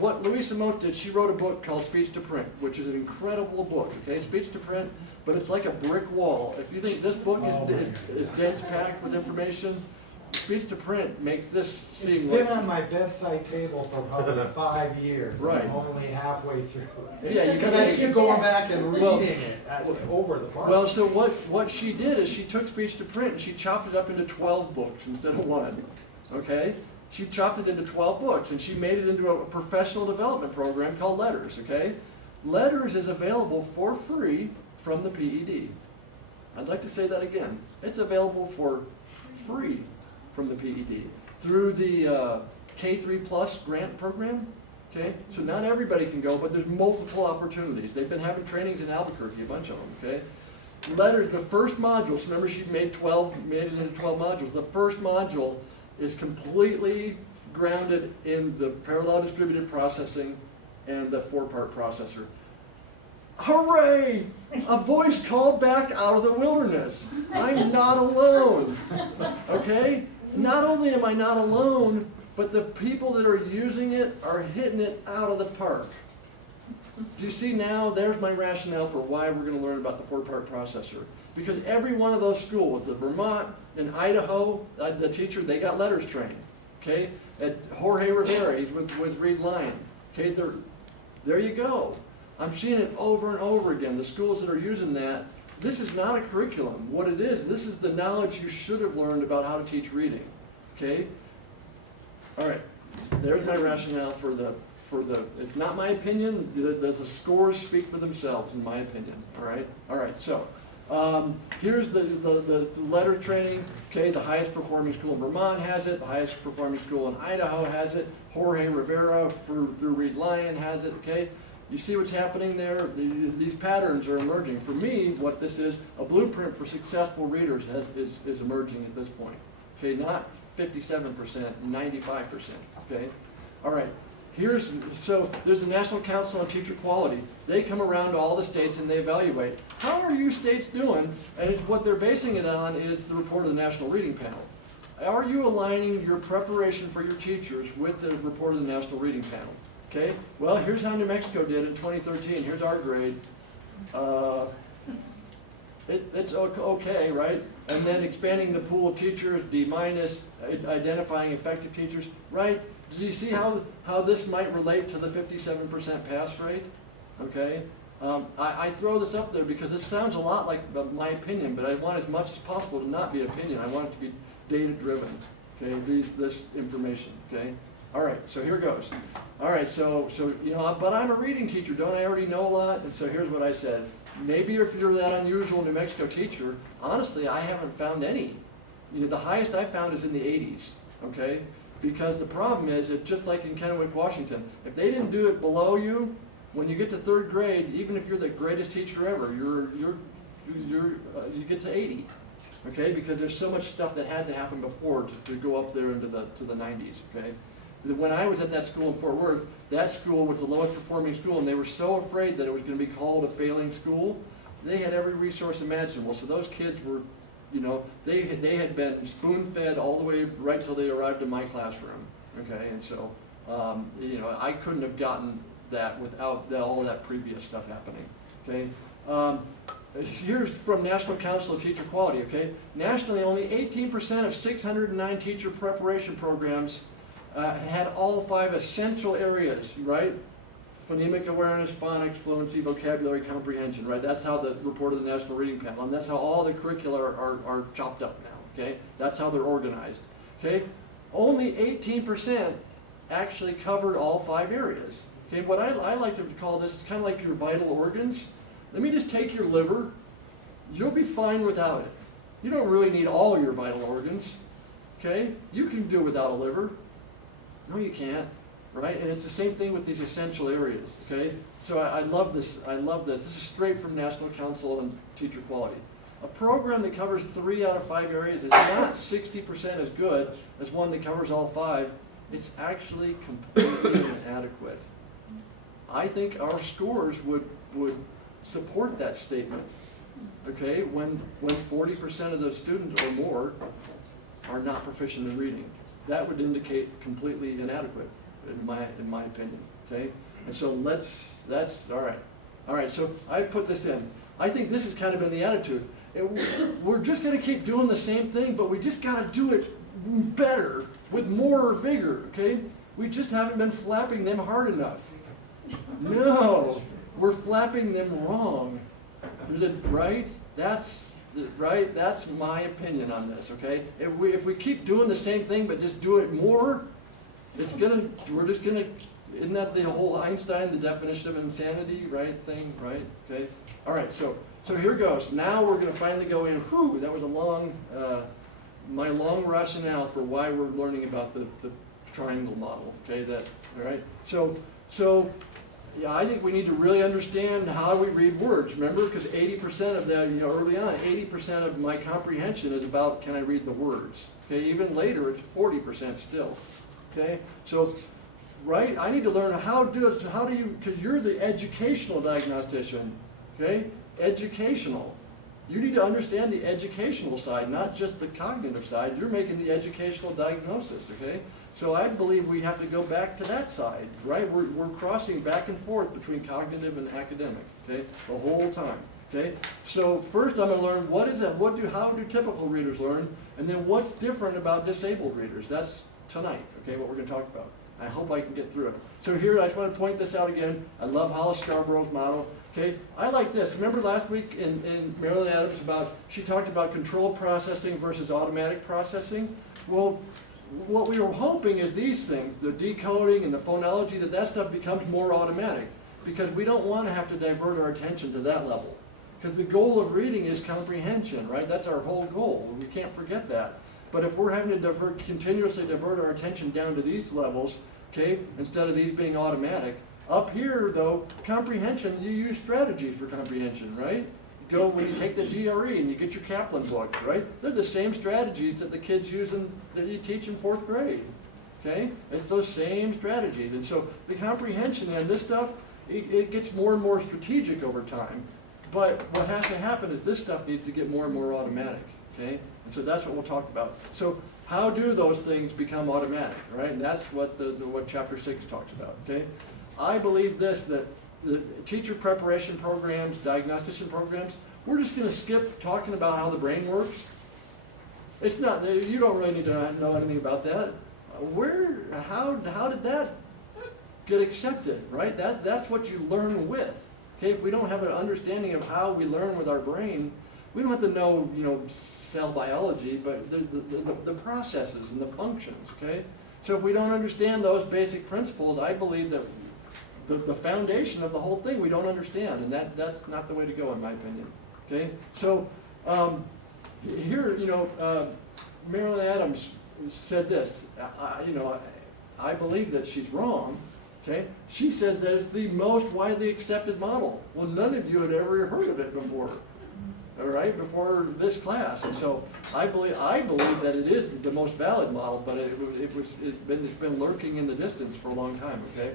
what Louisa Moats did, she wrote a book called Speech to Print, which is an incredible book, okay? Speech to Print, but it's like a brick wall. If you think this book is dense packed with information, Speech to Print makes this seem It's been on my bedside table for probably 5 years. Right. I'm only halfway through. Yeah, Because I keep going back and reading it over the month. Well, so what she did is she took Speech to Print and she chopped it up into 12 books instead of one, okay? She chopped it into 12 books and she made it into a professional development program called Letters, okay? Letters is available for free from the PED. I'd like to say that again. It's available for free from the PED through the K3 Plus grant program, okay? So not everybody can go, but there's multiple opportunities. They've been having trainings in Albuquerque, a bunch of them, okay? Letters, the first module, so remember she made it into 12 modules. The first module is completely grounded in the parallel distributed processing and the 4-part processor. Hooray! A voice called back out of the wilderness. I'm not alone, okay? Not only am I not alone, but the people that are using it are hitting it out of the park. Do you see now, there's my rationale for why we're going to learn about the 4-part processor. Because every one of those schools, the Vermont and Idaho, the teacher, they got Letters trained, okay? At Jorge Rivera, he's with Reed Lyon, okay? There you go. I'm seeing it over and over again. The schools that are using that, this is not a curriculum. What it is, this is the knowledge you should have learned about how to teach reading, okay? All right, there's my rationale for the, it's not my opinion, the scores speak for themselves in my opinion, all right? All right, so here's the letter training, okay? The highest performing school in Vermont has it, the highest performing school in Idaho has it, Jorge Rivera through Reed Lyon has it, okay? You see what's happening there? These patterns are emerging. For me, what this is, a blueprint for successful readers is emerging at this point. Okay, not 57%, 95%, okay? All right, so there's the National Council on Teacher Quality. They come around to all the states and they evaluate. How are you states doing? And what they're basing it on is the report of the National Reading Panel. Are you aligning your preparation for your teachers with the report of the National Reading Panel? Okay, well, here's how New Mexico did in 2013. Here's our grade. It's okay, right? And then expanding the pool of teachers, D-, identifying effective teachers, right? Do you see how this might relate to the 57% pass rate? Okay, I throw this up there because this sounds a lot like my opinion, but I want as much as possible to not be opinion. I want it to be data-driven, okay, this information, okay? All right, so here goes. All right, so but I'm a reading teacher, don't I already know a lot? And so here's what I said. Maybe if you're that unusual New Mexico teacher, honestly, I haven't found any. The highest I found is in the 80s, okay? Because the problem is, it's just like in Kennewick, Washington. If they didn't do it below you, when you get to 3rd grade, even if you're the greatest teacher ever, you get to 80, okay? Because there's so much stuff that had to happen before to go up there into the 90s, okay? When I was at that school in Fort Worth, that school was the lowest performing school, and they were so afraid that it was going to be called a failing school. They had every resource imaginable. So those kids were, they had been spoon-fed all the way right till they arrived in my classroom. Okay, and so, I couldn't have gotten that without all that previous stuff happening. Okay. Here's from National Council of Teacher Quality. Okay, nationally, only 18% of 609 teacher preparation programs had all 5 essential areas, right? Phonemic awareness, phonics, fluency, vocabulary, comprehension, right? That's how the report of the National Reading Panel, and that's how all the curricula are chopped up now, okay? That's how they're organized, okay? Only 18% actually covered all 5 areas. Okay, what I like to call this is kind of like your vital organs. Let me just take your liver. You'll be fine without it. You don't really need all your vital organs. Okay? You can do without a liver. No, you can't. Right? And it's the same thing with these essential areas. Okay? So I love this. I love this. This is straight from National Council on Teacher Quality. A program that covers 3 out of 5 areas is not 60% as good as one that covers all 5. It's actually completely inadequate. I think our scores would support that statement. Okay, when 40% of the students or more are not proficient in reading, that would indicate completely inadequate, in my opinion. Okay, and so that's all right. All right, so I put this in. I think this has kind of been the attitude. We're just going to keep doing the same thing, but we just got to do it better with more vigor. Okay, we just haven't been flapping them hard enough. No, we're flapping them wrong. Is it right? That's right. That's my opinion on this. Okay. If we keep doing the same thing but just do it more, we're just gonna. Isn't that the whole Einstein, the definition of insanity, right? Thing, right? Okay. All right. So here goes. Now we're gonna finally go in. Whew, that was a long, my long rationale for why we're learning about the triangle model. Okay. All right. So. Yeah, I think we need to really understand how we read words. Remember, because 80% of that, early on, 80% of my comprehension is about can I read the words. Okay, even later it's 40% still. Okay, so right, I need to learn how do you, because you're the educational diagnostician. Okay, educational. You need to understand the educational side, not just the cognitive side. You're making the educational diagnosis. Okay. So I believe we have to go back to that side, right? We're crossing back and forth between cognitive and academic, okay, the whole time, okay? So first I'm going to learn what is it, how do typical readers learn, and then what's different about disabled readers. That's tonight, okay, what we're going to talk about. I hope I can get through it. So here, I just want to point this out again. I love Hollis Scarborough's model, okay? I like this. Remember last week in Marilyn Adams she talked about controlled processing versus automatic processing? Well, what we were hoping is these things, the decoding and the phonology, that stuff becomes more automatic, because we don't want to have to divert our attention to that level. Because the goal of reading is comprehension, right? That's our whole goal. We can't forget that. But if we're having to continuously divert our attention down to these levels, okay, instead of these being automatic, up here though, comprehension, you use strategies for comprehension, right? Go when you take the GRE and you get your Kaplan book, right? They're the same strategies that the kids use that you teach in 4th grade, okay? It's those same strategies. And so the comprehension and this stuff, it gets more and more strategic over time. But what has to happen is this stuff needs to get more and more automatic, okay? And so that's what we'll talk about. So how do those things become automatic, right? And that's what what chapter 6 talks about, okay? I believe that the teacher preparation programs, diagnostician programs, we're just going to skip talking about how the brain works. It's not, you don't really need to know anything about that. How did that get accepted, right? That's what you learn with. Okay, if we don't have an understanding of how we learn with our brain, we don't have to know, cell biology, but the processes and the functions, okay? So if we don't understand those basic principles, I believe that the foundation of the whole thing we don't understand, and that's not the way to go in my opinion. Okay, so here, Marilyn Adams said this. I believe that she's wrong. Okay, she says that it's the most widely accepted model. Well, none of you had ever heard of it before. All right, before this class, and so I believe that it is the most valid model, but it's been lurking in the distance for a long time. Okay.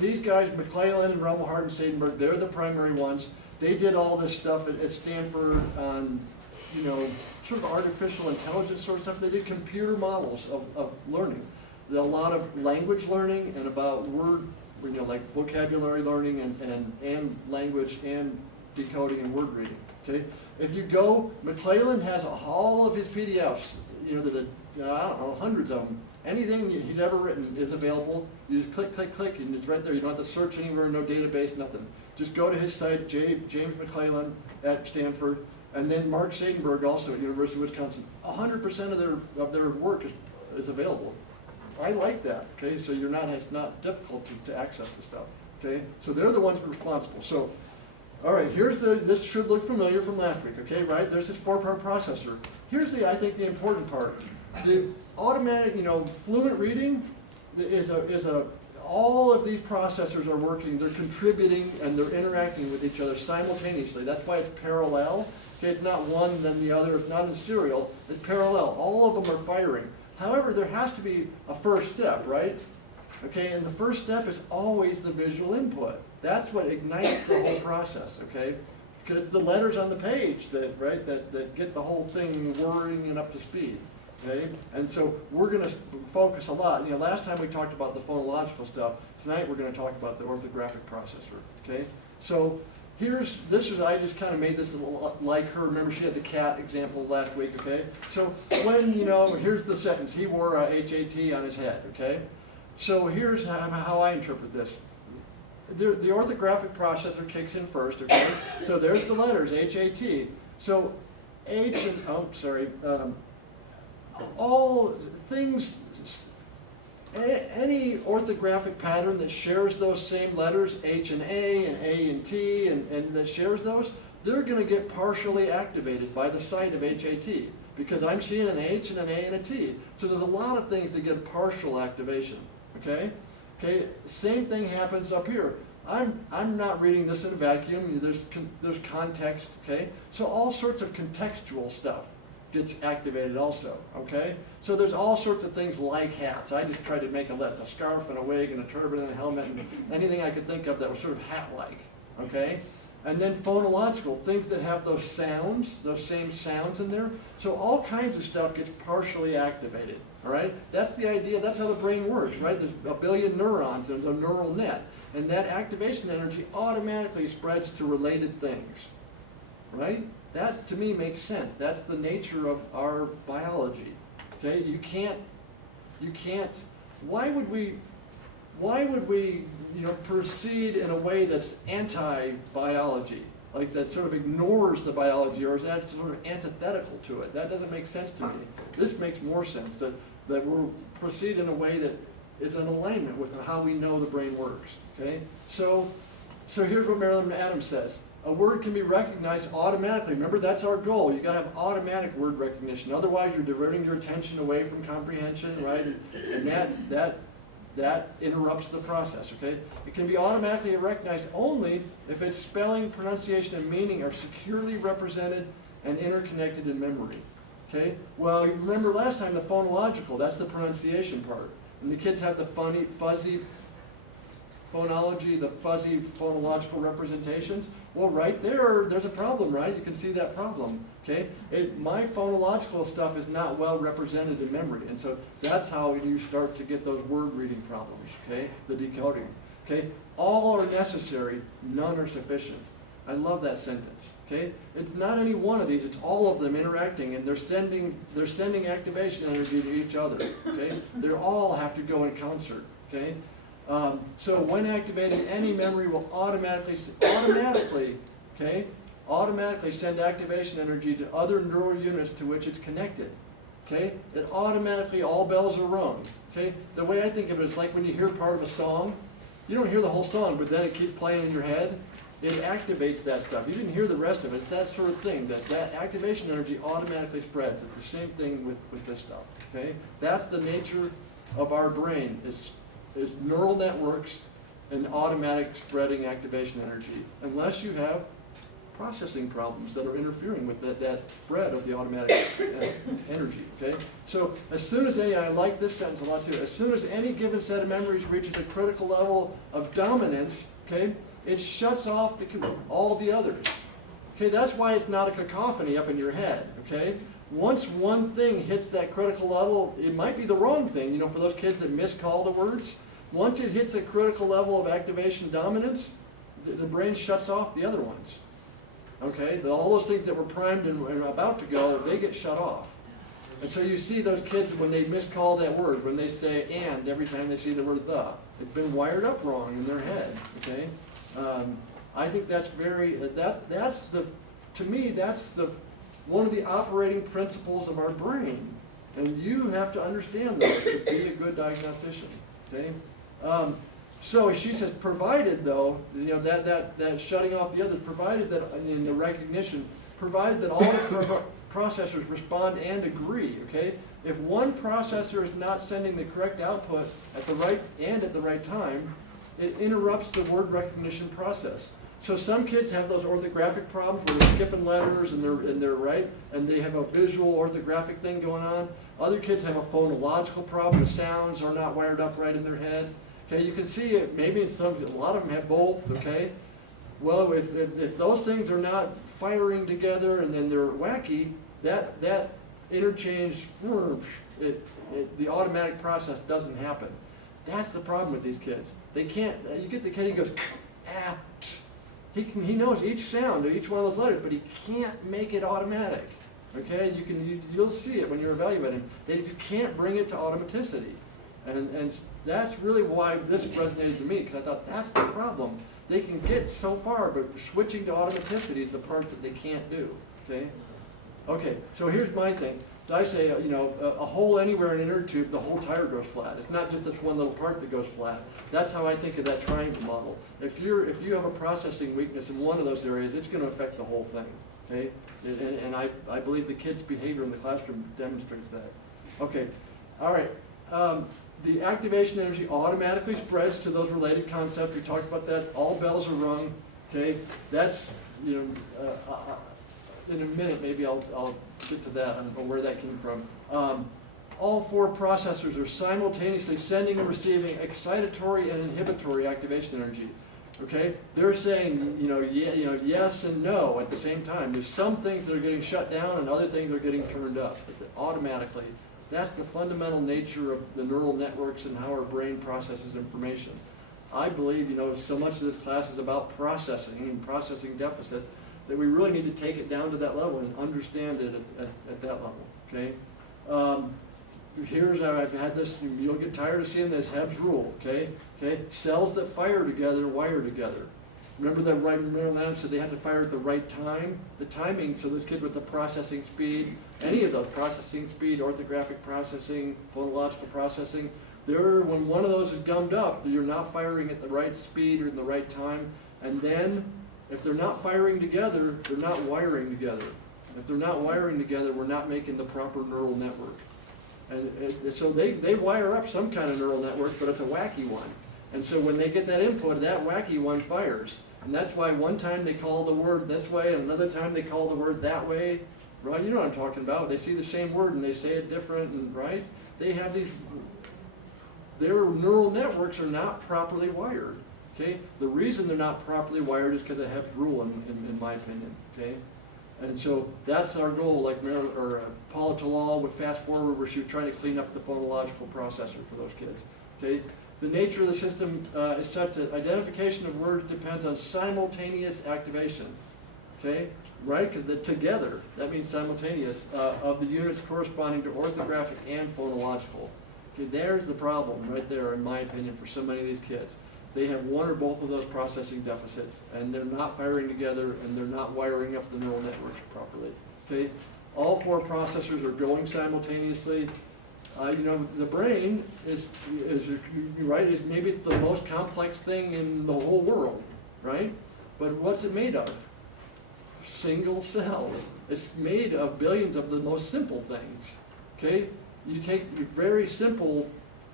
These guys, McClellan and Rumelhart and Seidenberg, they're the primary ones. They did all this stuff at Stanford on, sort of artificial intelligence sort of stuff. They did computer models of learning. A lot of language learning and about word, like vocabulary learning and language and decoding and word reading. Okay, if you go, McClellan has all of his PDFs. I don't know, hundreds of them. Anything he's ever written is available. You just click, click, click, and it's right there. You don't have to search anywhere, no database, nothing. Just go to his site, James McClellan at Stanford, and then Mark Seidenberg also at University of Wisconsin. 100% of their work is available. I like that, okay, so it's not difficult to access the stuff, okay? So they're the ones responsible. So, all right, this should look familiar from last week, okay, right? There's this 4-part processor. Here's I think the important part. The automatic, fluent reading all of these processors are working, they're contributing, and they're interacting with each other simultaneously. That's why it's parallel. Okay, it's not one then the other, it's not in serial, it's parallel. All of them are firing. However, there has to be a first step, right? Okay, and the first step is always the visual input. That's what ignites the whole process, okay? Because it's the letters on the page that get the whole thing whirring and up to speed. Okay, and so we're going to focus a lot. Last time we talked about the phonological stuff. Tonight we're going to talk about the orthographic processor. Okay, so I just kind of made this like her. Remember, she had the cat example last week. Okay, so when here's the sentence. He wore a HAT on his head. Okay, so here's how I interpret this. The orthographic processor kicks in first. Okay, so there's the letters HAT. So H and all things, any orthographic pattern that shares those same letters, H and A and T, and that shares those, they're going to get partially activated by the sight of HAT, because I'm seeing an H and an A and a T. So there's a lot of things that get partial activation, okay? Okay, same thing happens up here. I'm not reading this in a vacuum. There's context, okay? So all sorts of contextual stuff gets activated also, okay? So there's all sorts of things like hats. I just tried to make a list, a scarf and a wig and a turban and a helmet and anything I could think of that was sort of hat-like, okay? And then phonological, things that have those sounds, those same sounds in there. So all kinds of stuff gets partially activated, all right? That's the idea, that's how the brain works, right? There's a billion neurons, there's a neural net. And that activation energy automatically spreads to related things, right? That, to me, makes sense. That's the nature of our biology. Okay, you can't, why would we, proceed in a way that's anti-biology? Like that sort of ignores the biology, or is that sort of antithetical to it? That doesn't make sense to me. This makes more sense, that we're proceed in a way that is in alignment with how we know the brain works, okay? So here's what Marilyn Adams says. A word can be recognized automatically. Remember, that's our goal. You've got to have automatic word recognition. Otherwise, you're diverting your attention away from comprehension, right? And that interrupts the process, okay? It can be automatically recognized only if its spelling, pronunciation, and meaning are securely represented and interconnected in memory, okay? Well, you remember last time the phonological, that's the pronunciation part. And the kids have the fuzzy phonology, the fuzzy phonological representations. Well, right there's a problem, right? You can see that problem, okay? My phonological stuff is not well represented in memory, and so that's how you start to get those word reading problems, okay? The decoding, okay? All are necessary, none are sufficient. I love that sentence, okay? It's not any one of these, it's all of them interacting, and they're sending activation energy to each other, okay? They all have to go in concert, okay? So when activated, any memory will automatically send activation energy to other neural units to which it's connected. Okay? It automatically, all bells are rung. Okay? The way I think of it is like when you hear part of a song, you don't hear the whole song, but then it keeps playing in your head. It activates that stuff. You didn't hear the rest of it. It's that sort of thing. That activation energy automatically spreads. It's the same thing with this stuff. Okay? That's the nature of our brain. Is neural networks and automatic spreading activation energy, unless you have processing problems that are interfering with that spread of the automatic energy, okay? So as soon as I like this sentence a lot too, as soon as any given set of memories reaches a critical level of dominance, okay, it shuts off all the others. Okay, that's why it's not a cacophony up in your head, okay? Once one thing hits that critical level, it might be the wrong thing, for those kids that miscall the words. Once it hits a critical level of activation dominance, the brain shuts off the other ones. Okay, all those things that were primed and about to go, they get shut off. And so you see those kids when they miscall that word, when they say "and" every time they see the word "the," it's been wired up wrong in their head. Okay, I think that's to me that's one of the operating principles of our brain. And you have to understand those to be a good diagnostician, okay? So she says, provided though, that shutting off the others, provided that in the recognition, provided that all the processors respond and agree, okay? If one processor is not sending the correct output at the right time, it interrupts the word recognition process. So some kids have those orthographic problems where they're skipping letters and they're right, and they have a visual orthographic thing going on. Other kids have a phonological problem. The sounds are not wired up right in their head. Okay, you can see it maybe a lot of them have both, okay? Well, if those things are not firing together and then they're wacky, that interchange, the automatic process doesn't happen. That's the problem with these kids. They can't, you get the kid, he goes, ah, he knows each sound of each one of those letters, but he can't make it automatic. Okay, you'll see it when you're evaluating. They just can't bring it to automaticity. And that's really why this resonated to me, because I thought that's the problem. They can get so far, but switching to automaticity is the part that they can't do, okay? Okay, so here's my thing. So I say, a hole anywhere in an inner tube, the whole tire goes flat. It's not just this one little part that goes flat. That's how I think of that triangle model. If you have a processing weakness in one of those areas, it's going to affect the whole thing, okay? And I believe the kids' behavior in the classroom demonstrates that. Okay, all right. The activation energy automatically spreads to those related concepts. We talked about that. All bells are rung. Okay, that's in a minute maybe I'll get to that and where that came from. All four processors are simultaneously sending and receiving excitatory and inhibitory activation energy. Okay, they're saying yes and no at the same time. There's some things that are getting shut down and other things are getting turned up automatically. That's the fundamental nature of the neural networks and how our brain processes information. I believe, so much of this class is about processing and processing deficits that we really need to take it down to that level and understand it at that level, okay? I've had this, you'll get tired of seeing this, Hebb's rule, okay? Cells that fire together wire together. Remember that Marilyn Adams said they had to fire at the right time? The timing, so this kid with the processing speed, any of those, processing speed, orthographic processing, phonological processing, when one of those is gummed up, you're not firing at the right speed or in the right time. And then, if they're not firing together, they're not wiring together. If they're not wiring together, we're not making the proper neural network. And so they wire up some kind of neural network, but it's a wacky one. And so when they get that input, that wacky one fires. And that's why one time they call the word this way, and another time they call the word that way. Right? You know what I'm talking about. They see the same word and they say it different, and right? They have their neural networks are not properly wired. Okay? The reason they're not properly wired is because of Hebb's rule, in my opinion. Okay? And so that's our goal, like Paula Talal with Fast Forward, where she was trying to clean up the phonological processor for those kids. Okay? The nature of the system is such that identification of words depends on simultaneous activation. Okay? Right? Because together, that means simultaneous, of the units corresponding to orthographic and phonological. Okay, there's the problem right there, in my opinion, for so many of these kids. They have one or both of those processing deficits, and they're not firing together, and they're not wiring up the neural networks properly. Okay? All four processors are going simultaneously. The brain is right, is maybe the most complex thing in the whole world, right? But what's it made of? Single cells. It's made of billions of the most simple things. Okay? You take very simple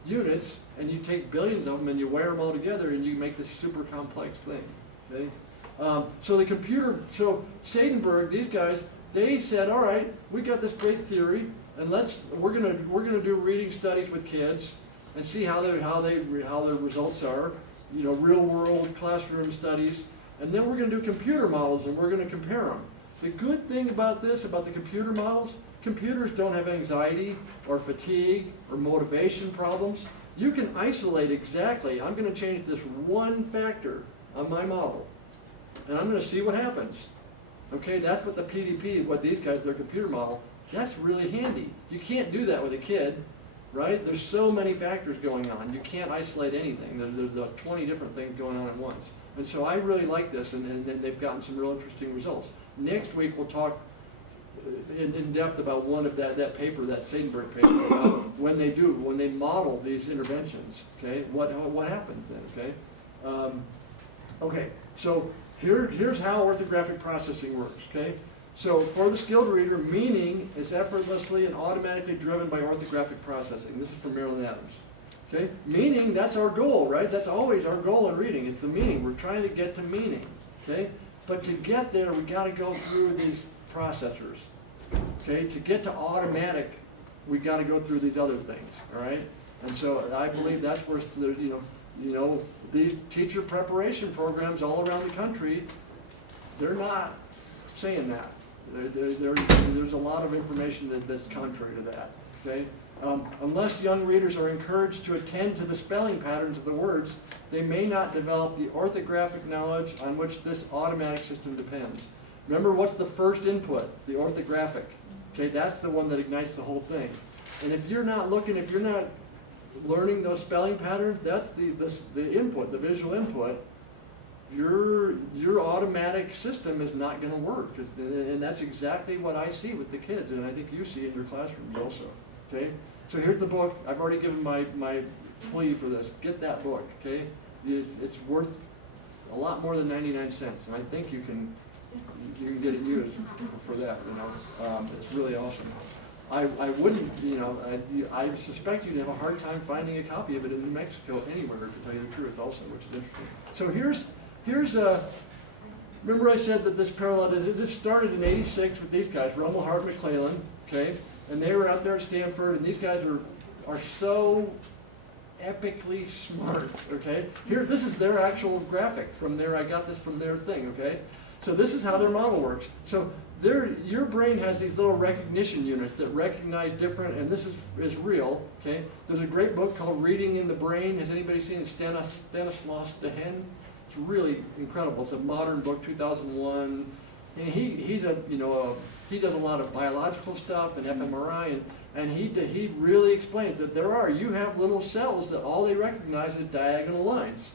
units and you take billions of them and you wire them all together and you make this super complex thing. Okay? So Seidenberg, these guys, they said, all right, we got this great theory, and we're gonna do reading studies with kids and see how their results are, real world classroom studies, and then we're gonna do computer models and we're gonna compare them. The good thing about the computer models, computers don't have anxiety or fatigue or motivation problems. You can isolate exactly, I'm gonna change this one factor on my model, and I'm gonna see what happens. Okay, that's what the PDP, what these guys, their computer model, that's really handy. You can't do that with a kid, right? There's so many factors going on. You can't isolate anything. There's 20 different things going on at once. And so I really like this, and they've gotten some real interesting results. Next week we'll talk in depth about one of that paper, that Seidenberg paper, about when they model these interventions, okay, what happens then, okay? Okay, so here's how orthographic processing works, okay? So for the skilled reader, meaning is effortlessly and automatically driven by orthographic processing. This is from Marilyn Adams. Okay? Meaning, that's our goal, right? That's always our goal in reading. It's the meaning. We're trying to get to meaning. Okay? But to get there, we got to go through these processors. Okay? To get to automatic, we got to go through these other things. All right? And so I believe that's where there's, you know, these teacher preparation programs all around the country, they're not saying that. There's a lot of information that's contrary to that. Okay? Unless young readers are encouraged to attend to the spelling patterns of the words, they may not develop the orthographic knowledge on which this automatic system depends. Remember, what's the first input? The orthographic. Okay, that's the one that ignites the whole thing. And if you're not learning those spelling patterns, that's the input, the visual input. Your automatic system is not going to work, and that's exactly what I see with the kids, and I think you see in your classrooms also. Okay, so here's the book. I've already given my plea for this. Get that book. Okay, it's worth a lot more than 99 cents, and I think you can get it used for that. You know, it's really awesome. I wouldn't, you know, I suspect you'd have a hard time finding a copy of it in New Mexico anywhere, to tell you the truth, also, which is interesting. So here's remember I said that this started in '86 with these guys, Rummel, Hart, McClellan, okay, and they were out there at Stanford, and these guys are so epically smart, okay. This is their actual graphic from there. I got this from their thing, okay. So this is how their model works. So your brain has these little recognition units that recognize different, and this is real, okay. There's a great book called Reading in the Brain. Has anybody seen it? Stanislaus Dehaene? It's really incredible. It's a modern book, 2001. And he does a lot of biological stuff and fMRI, and he really explains that you have little cells that all they recognize is diagonal lines,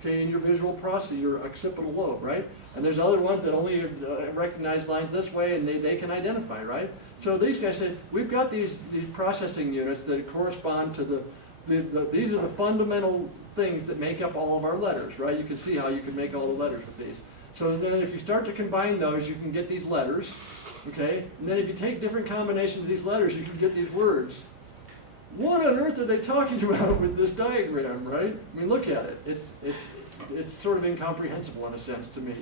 okay, in your visual process, your occipital lobe, right? And there's other ones that only recognize lines this way, and they can identify, right? So these guys said, we've got these processing units that correspond to these are the fundamental things that make up all of our letters, right? You can see how you can make all the letters with these. So then if you start to combine those, you can get these letters, okay? And then if you take different combinations of these letters, you can get these words. What on earth are they talking about with this diagram, right? I mean, look at it. It's sort of incomprehensible in a sense to me.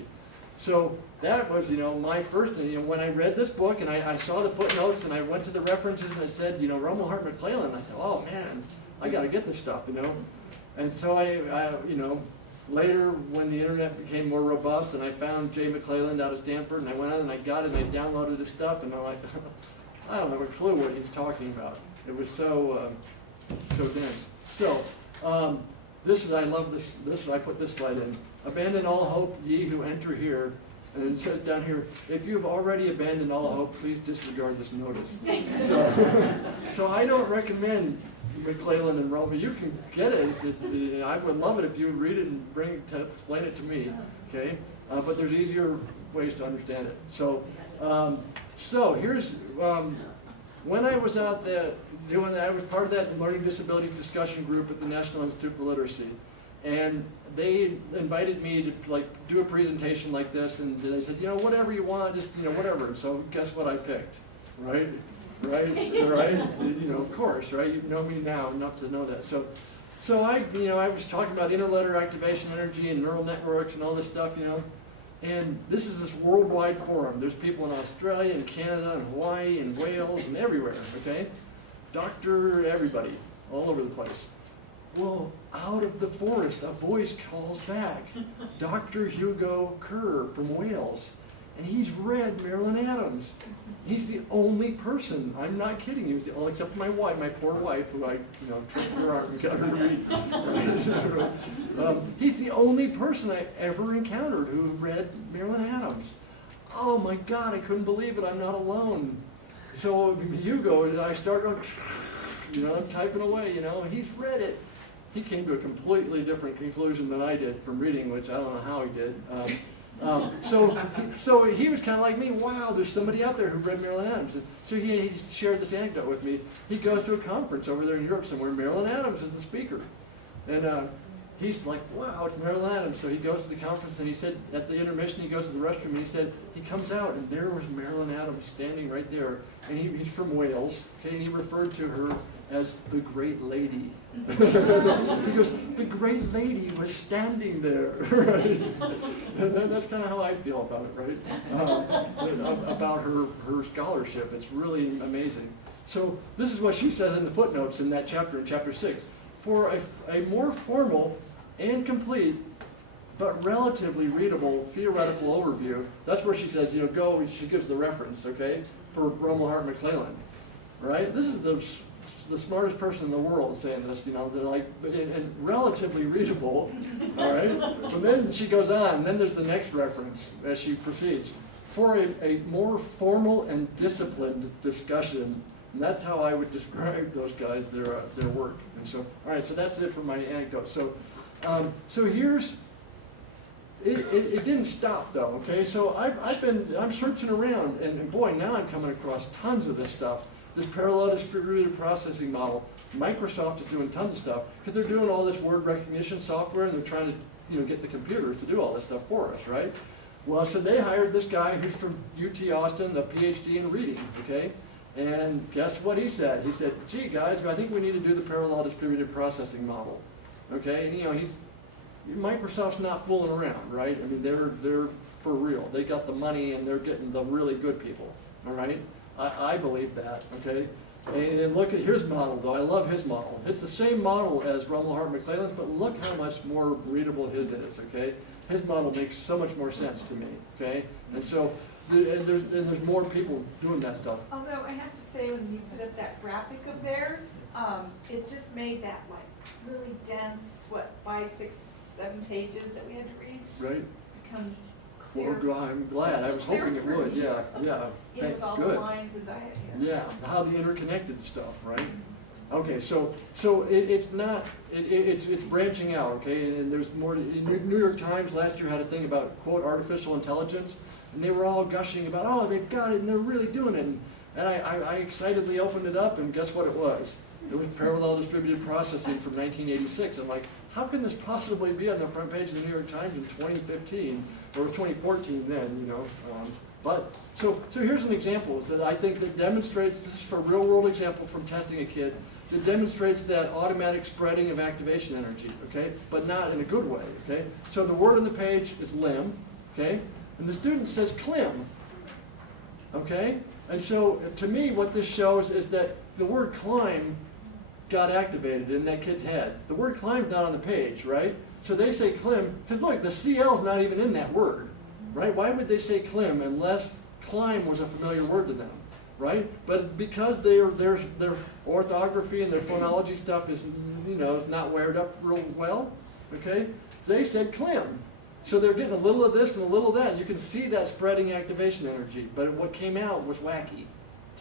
So that was, my first, when I read this book and I saw the footnotes and I went to the references and it said, Rummel, Hart, McClellan, I said, oh man, I got to get this stuff, And so I later when the internet became more robust and I found Jay McClelland out of Stanford and I went out and I got it and I downloaded his stuff and I'm like, I don't have a clue what he's talking about. It was so dense. So I love this. I put this slide in. Abandon all hope, ye who enter here. And it says down here, if you've already abandoned all hope, please disregard this notice. So I don't recommend McClellan and Rummel. You can get it. I would love it if you would read it and explain it to me. Okay, but there's easier ways to understand it. So here's when I was out there doing that. I was part of that learning disabilities discussion group at the National Institute for Literacy, and they invited me to do a presentation like this, and they said, whatever you want, just whatever. And so guess what I picked, right? Right. Of course, right? You know me now enough to know that. So I was talking about interletter activation energy and neural networks and all this stuff, and this is this worldwide forum. There's people in Australia and Canada and Hawaii and Wales and everywhere, okay? Dr. everybody, all over the place. Well, out of the forest, a voice calls back, Dr. Hugo Kerr from Wales. And he's read Marilyn Adams. He's the only person, I'm not kidding you, except for my wife, my poor wife, who I, took her arm and got her to read. He's the only person I ever encountered who read Marilyn Adams. Oh my God, I couldn't believe it, I'm not alone. So Hugo, I started, I'm typing away, he's read it. He came to a completely different conclusion than I did from reading, which I don't know how he did. So he was kind of like me. Wow, there's somebody out there who read Marilyn Adams. And so he shared this anecdote with me. He goes to a conference over there in Europe somewhere. Marilyn Adams is the speaker, and he's like, wow, it's Marilyn Adams. So he goes to the conference, and he said at the intermission he goes to the restroom, and he said he comes out, and there was Marilyn Adams standing right there, and he's from Wales, okay, and he referred to her as the great lady. He goes, the great lady was standing there, right? And that's kind of how I feel about it, right? About her scholarship. It's really amazing. So this is what she says in the footnotes in that chapter, in chapter 6. For a more formal and complete, but relatively readable theoretical overview, that's where she says, go, she gives the reference, okay, for Rommel Hart McClellan, right? This is the smartest person in the world saying this, they're like, and relatively readable, all right? But then she goes on, and then there's the next reference as she proceeds. For a more formal and disciplined discussion, and that's how I would describe those guys, their work. And so, all right, so that's it for my anecdote. So here's, it didn't stop though, okay? So I'm searching around, and boy, now I'm coming across tons of this stuff. This parallel distributed processing model. Microsoft is doing tons of stuff because they're doing all this word recognition software, and they're trying to, get the computers to do all this stuff for us, right? Well, so they hired this guy who's from UT Austin, a PhD in reading, okay? And guess what he said? He said, gee, guys, I think we need to do the parallel distributed processing model, okay? And, Microsoft's not fooling around, right? I mean, they're for real. They got the money, and they're getting the really good people, all right? I believe that, okay? And look at his model, though. I love his model. It's the same model as Rommel Hart McClellan's, but look how much more readable his is, okay? His model makes so much more sense to me, okay? And so there's more people doing that stuff. Although I have to say, when you put up that graphic of theirs, it just made that really dense, 5, 6, 7 pages that we had to read Right? become Well, clear. I'm glad. I was hoping it would. Yeah. With all the Good. lines and diet here. Yeah, how the interconnected stuff, right? Okay, so it's not, it's branching out, okay? And there's more. New York Times last year had a thing about, quote, artificial intelligence, and they were all gushing about, oh, they've got it and they're really doing it. And I excitedly opened it up, and guess what it was? It was parallel distributed processing from 1986. I'm like, how can this possibly be on the front page of the New York Times in 2015 or 2014 then, But, so here's an example that I think that demonstrates, this is for a real world example from testing a kid, that demonstrates that automatic spreading of activation energy, okay? But not in a good way, okay? So the word on the page is lim, okay? And the student says clim, okay? And so to me what this shows is that the word climb got activated in that kid's head. The word climb's not on the page, right? So they say clim, because look, the CL's not even in that word, right? Why would they say clim unless climb was a familiar word to them, right? But because their orthography and their phonology stuff is, not wired up real well, okay? They said clim. So they're getting a little of this and a little of that. You can see that spreading activation energy, but what came out was wacky.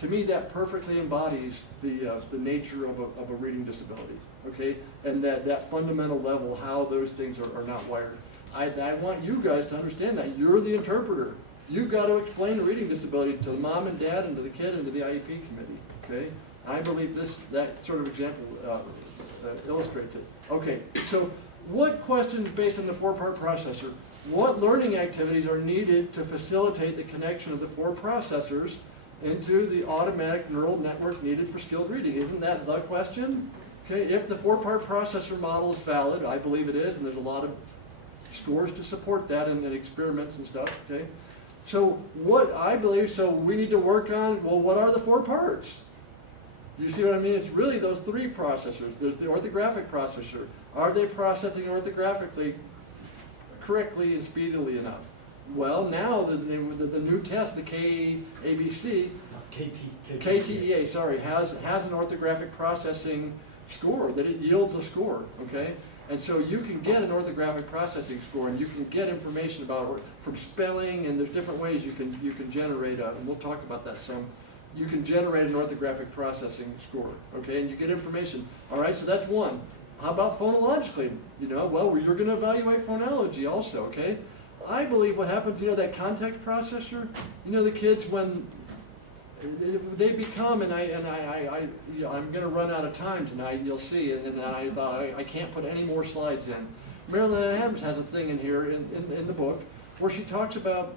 To me, that perfectly embodies the nature of a reading disability, okay? And that fundamental level, how those things are not wired. I want you guys to understand that. You're the interpreter. You've got to explain the reading disability to the mom and dad and to the kid and to the IEP committee, okay? I believe that sort of example illustrates it. Okay, so what questions based on the 4-part processor? What learning activities are needed to facilitate the connection of the 4 processors into the automatic neural network needed for skilled reading? Isn't that the question? Okay, if the 4-part processor model is valid, I believe it is, and there's a lot of scores to support that and experiments and stuff, okay? So what I believe, so we need to work on, well, what are the 4 parts? You see what I mean? It's really those 3 processors. There's the orthographic processor. Are they processing orthographically correctly and speedily enough? Well, now the new test, the KABC, KTEA, sorry, has an orthographic processing score, that it yields a score, okay? And so you can get an orthographic processing score, and you can get information about from spelling, and there's different ways you can generate and we'll talk about that some. You can generate an orthographic processing score, okay? And you get information. All right, so that's one. How about phonologically? Well, you're going to evaluate phonology also, okay? I believe what happens, you know, that context processor, you know, the kids when they become, and you know, I'm gonna run out of time tonight, you'll see, and then I thought, I can't put any more slides in. Marilyn Adams has a thing in here in the book where she talks about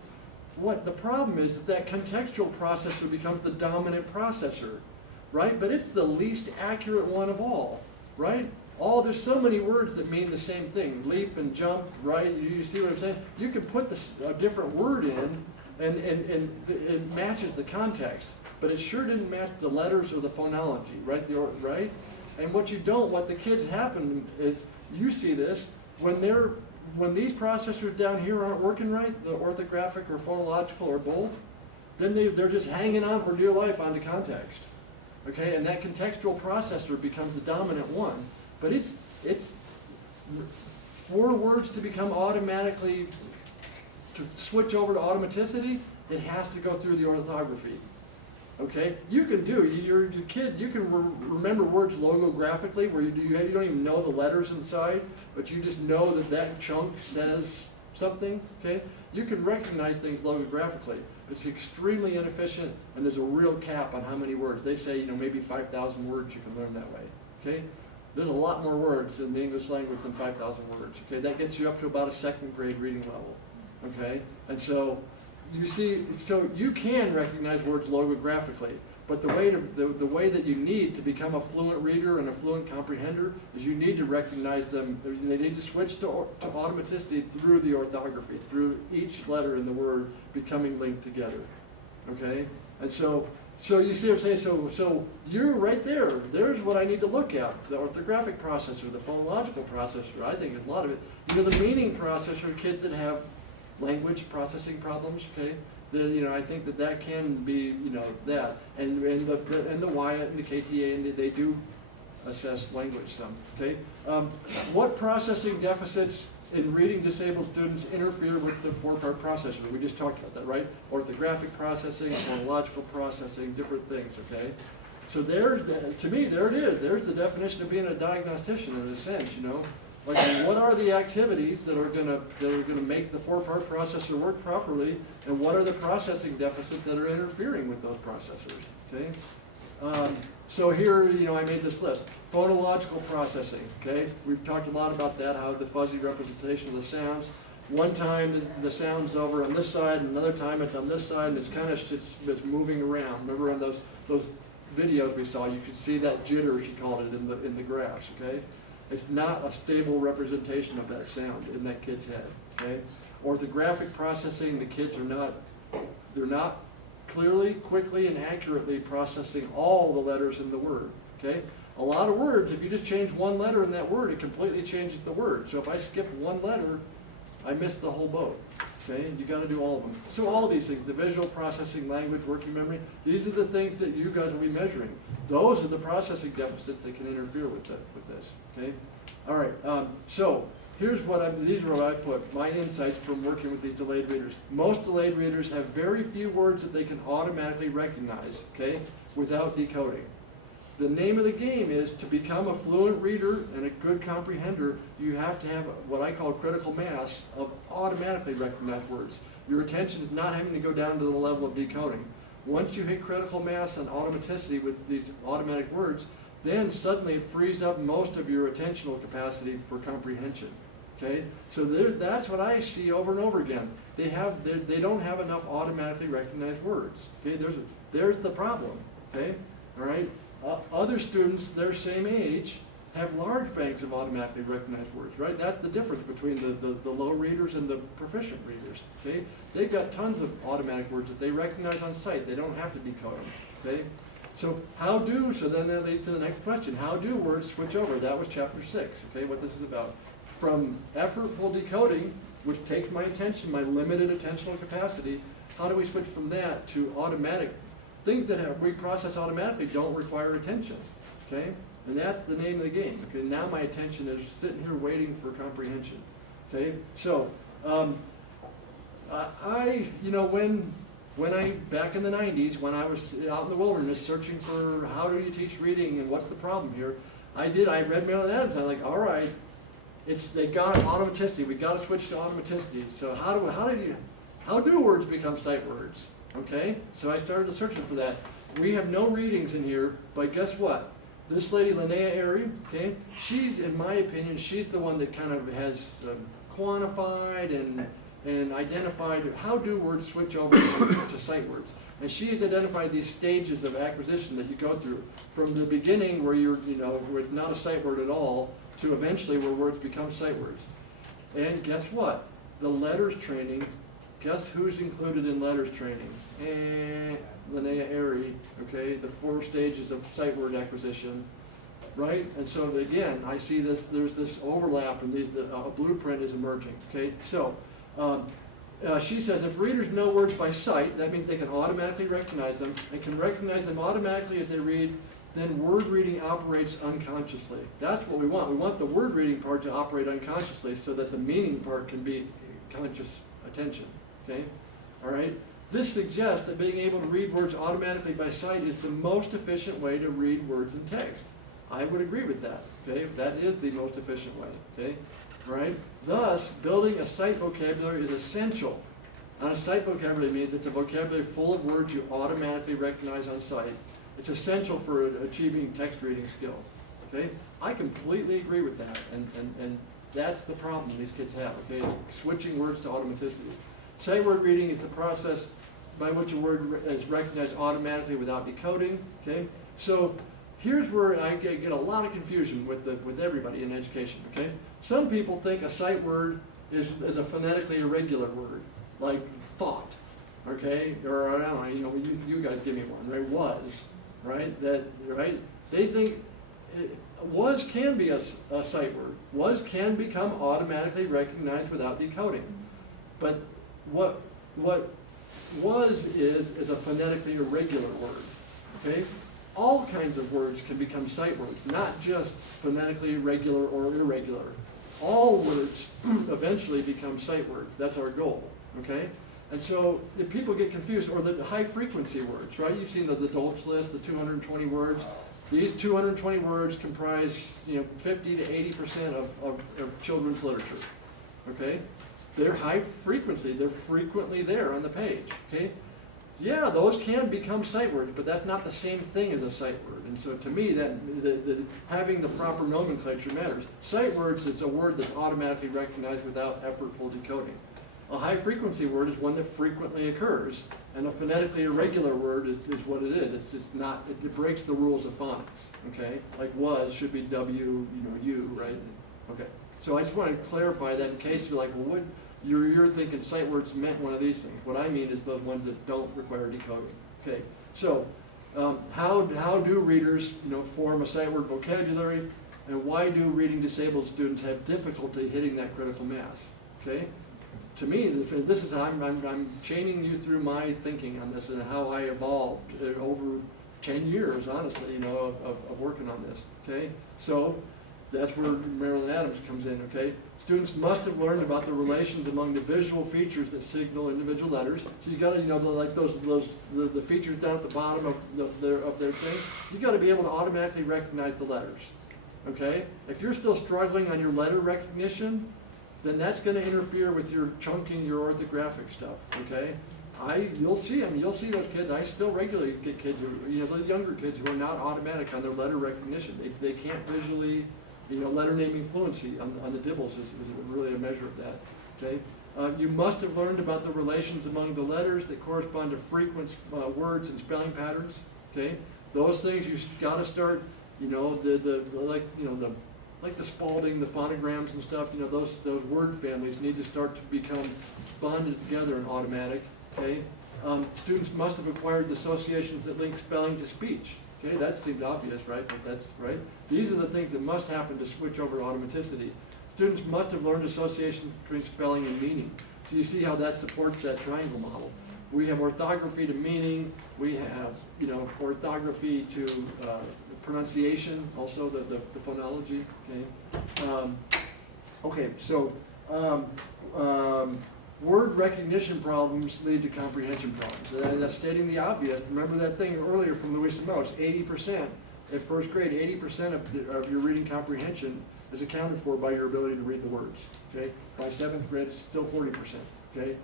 what the problem is, that contextual processor becomes the dominant processor, right? But it's the least accurate one of all, right? There's so many words that mean the same thing, leap and jump, right? You see what I'm saying? You can put a different word in and it matches the context, but it sure didn't match the letters or the phonology, right? Right? And what the kids happen is, you see this, when these processors down here aren't working right, the orthographic or phonological or bold, then they're just hanging on for dear life onto context. Okay, and that contextual processor becomes the dominant one. But it's for words to become automatically, to switch over to automaticity, it has to go through the orthography. Okay, you can your kid, you can remember words logographically where you don't even know the letters inside, but you just know that chunk says something, okay? You can recognize things logographically. It's extremely inefficient, and there's a real cap on how many words. They say, you know, maybe 5,000 words you can learn that way, okay? There's a lot more words in the English language than 5,000 words, okay? That gets you up to about a second grade reading level, okay? And so, you see, so you can recognize words logographically, but the way that you need to become a fluent reader and a fluent comprehender is you need to recognize them. They need to switch to automaticity through the orthography, through each letter in the word becoming linked together. Okay, and so you see what I'm saying. So you're right there. There's what I need to look at: the orthographic processor, the phonological processor. I think a lot of it. You know, the meaning processor. Kids that have language processing problems, okay? I think that can be, that, and the Wyatt and the KTA, and they do assess language some, okay? What processing deficits in reading disabled students interfere with the four-part processor? We just talked about that, right? Orthographic processing, phonological processing, different things, okay? So to me, there it is. There's the definition of being a diagnostician in a sense, Like, what are the activities that are gonna make the four-part processor work properly, and what are the processing deficits that are interfering with those processors? Okay. So here, I made this list. Phonological processing. Okay. We've talked a lot about that, how the fuzzy representation of the sounds. One time the sound's over on this side, and another time it's on this side, and it's kind of it's moving around. Remember on those videos we saw, you could see that jitter, she called it, in the graphs. Okay. It's not a stable representation of that sound in that kid's head, okay? Orthographic processing, the kids they're not clearly, quickly, and accurately processing all the letters in the word, okay? A lot of words, if you just change one letter in that word, it completely changes the word. So if I skip one letter, I miss the whole boat, okay? You gotta do all of them. So all of these things, the visual processing, language, working memory, these are the things that you guys will be measuring. Those are the processing deficits that can interfere with this, okay? All right, so here's these are what I put, my insights from working with these delayed readers. Most delayed readers have very few words that they can automatically recognize, okay, without decoding. The name of the game is to become a fluent reader and a good comprehender, you have to have what I call critical mass of automatically recognized words. Your attention is not having to go down to the level of decoding. Once you hit critical mass and automaticity with these automatic words, then suddenly it frees up most of your attentional capacity for comprehension. Okay, so that's what I see over and over again. They don't have enough automatically recognized words. Okay, there's the problem. Okay, all right. Other students their same age have large banks of automatically recognized words. Right, that's the difference between the low readers and the proficient readers. Okay, they've got tons of automatic words that they recognize on sight. They don't have to decode them. Okay. So then that leads to the next question. How do words switch over? That was chapter 6, okay, what this is about. From effortful decoding, which takes my attention, my limited attentional capacity, how do we switch from that to automatic? Things that we process automatically don't require attention, okay? And that's the name of the game, okay? Now my attention is sitting here waiting for comprehension, okay? So, back in the 90s, when I was out in the wilderness searching for how do you teach reading and what's the problem here, I read Marilyn Adams, and I'm like, all right, they got automaticity, we gotta switch to automaticity. So how do words become sight words? Okay, so I started searching for that. We have no readings in here, but guess what? This lady, Linnea Airy, okay, she's, in my opinion, she's the one that kind of has quantified and identified how do words switch over to sight words. And she has identified these stages of acquisition that you go through, from the beginning where where it's not a sight word at all, to eventually where words become sight words. And guess what? The letters training, guess who's included in letters training? Linnea Airy, okay, the 4 stages of sight word acquisition, right? And so again, I see there's this overlap, and a blueprint is emerging, okay? So, she says if readers know words by sight, that means they can automatically recognize them, and can recognize them automatically as they read, then word reading operates unconsciously. That's what we want. We want the word reading part to operate unconsciously so that the meaning part can be conscious attention, okay? All right? This suggests that being able to read words automatically by sight is the most efficient way to read words in text. I would agree with that, okay? That is the most efficient way, okay? Right? Thus, building a sight vocabulary is essential. And a sight vocabulary means it's a vocabulary full of words you automatically recognize on sight. It's essential for achieving text reading skill, okay? I completely agree with that, and that's the problem these kids have, okay? Switching words to automaticity. Sight word reading is the process by which a word is recognized automatically without decoding, okay? So here's where I get a lot of confusion with everybody in education, okay? Some people think a sight word is a phonetically irregular word, like thought, okay? Or I don't know, you guys give me one, right? Was, right? Right? They think was can be a sight word. Was can become automatically recognized without decoding. But what was is a phonetically irregular word, okay? All kinds of words can become sight words, not just phonetically irregular or irregular. All words eventually become sight words. That's our goal, okay? And so if people get confused, or the high frequency words, right? You've seen the Dolch list, the 220 words. These 220 words comprise 50 to 80% of children's literature, okay? They're high frequency. They're frequently there on the page, okay? Yeah, those can become sight words, but that's not the same thing as a sight word. And so to me, having the proper nomenclature matters. Sight words is a word that's automatically recognized without effortful decoding. A high frequency word is one that frequently occurs, and a phonetically irregular word is what it is. It's just not, it breaks the rules of phonics, okay? Like was should be W, U, right? Okay. So I just want to clarify that in case you're like, well, what, you're thinking sight words meant one of these things. What I mean is those ones that don't require decoding. Okay. So how do readers form a sight word vocabulary, and why do reading disabled students have difficulty hitting that critical mass? Okay. To me, this is how I'm chaining you through my thinking on this and how I evolved over 10 years, honestly, of working on this. Okay. So that's where Marilyn Adams comes in. Okay. Students must have learned about the relations among the visual features that signal individual letters. So you got to, like the features down at the bottom of their thing. You got to be able to automatically recognize the letters. Okay. If you're still struggling on your letter recognition, then that's going to interfere with your chunking, your orthographic stuff. Okay. You'll see them. You'll see those kids. I still regularly get kids who, the younger kids who are not automatic on their letter recognition. They can't visually. Letter naming fluency on the dibbles is really a measure of that, okay? You must have learned about the relations among the letters that correspond to frequent words and spelling patterns, okay? Those things you got to start, like the Spalding, the phonograms and stuff, those word families need to start to become bonded together in automatic, okay? Students must have acquired the associations that link spelling to speech. Okay, that seems obvious, right? But that's right. These are the things that must happen to switch over to automaticity. Students must have learned association between spelling and meaning. So you see how that supports that triangle model. We have orthography to meaning. We have, orthography to pronunciation, also the phonology. Okay. So word recognition problems lead to comprehension problems. That's stating the obvious. Remember that thing earlier from Louisa Moe, 80%. at first grade, 80% of your reading comprehension is accounted for by your ability to read the words, okay? By seventh grade, it's still 40%, okay?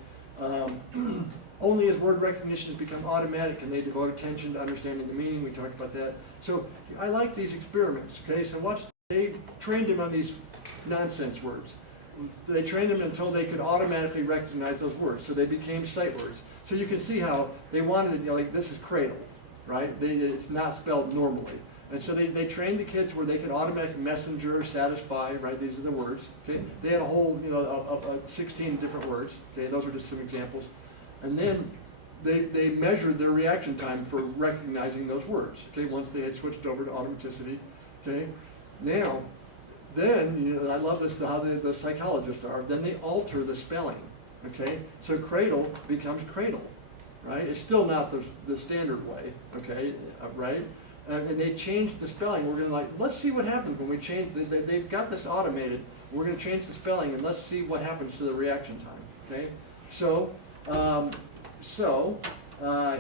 Only as word recognition has become automatic and they devote attention to understanding the meaning. We talked about that. So I like these experiments, okay? So watch, they trained him on these nonsense words. They trained him until they could automatically recognize those words. So they became sight words. So you can see how they wanted, you know, like this is cradle, right? It's not spelled normally. And so they trained the kids where they could automatically messenger, satisfy, right? These are the words, okay? They had a whole, you know, 16 different words, okay? Those are just some examples. And then they measured their reaction time for recognizing those words, okay? Once they had switched over to automaticity, okay? Now, then, you know, I love this, how the psychologists are, then they alter the spelling, okay? So cradle becomes cradle, right? It's still not the standard way, okay, right? And they changed the spelling. We're gonna let's see what happens when we change, they've got this automated. We're gonna change the spelling and let's see what happens to the reaction time, okay? So,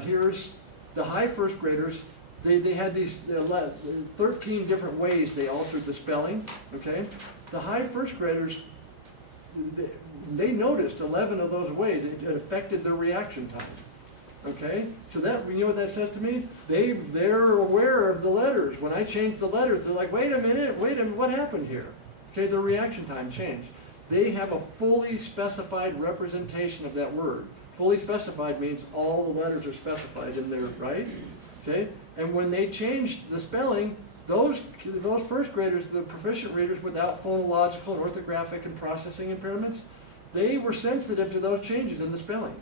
here's the high first graders. They had these 13 different ways they altered the spelling, okay? The high first graders, they noticed 11 of those ways. It affected their reaction time. Okay, so that, you know what that says to me? They're aware of the letters. When I change the letters, they're like, wait a minute, what happened here? Okay, their reaction time changed. They have a fully specified representation of that word. Fully specified means all the letters are specified in there, right? Okay, and when they changed the spelling, those first graders, the proficient readers without phonological and orthographic and processing impairments, they were sensitive to those changes in the spelling.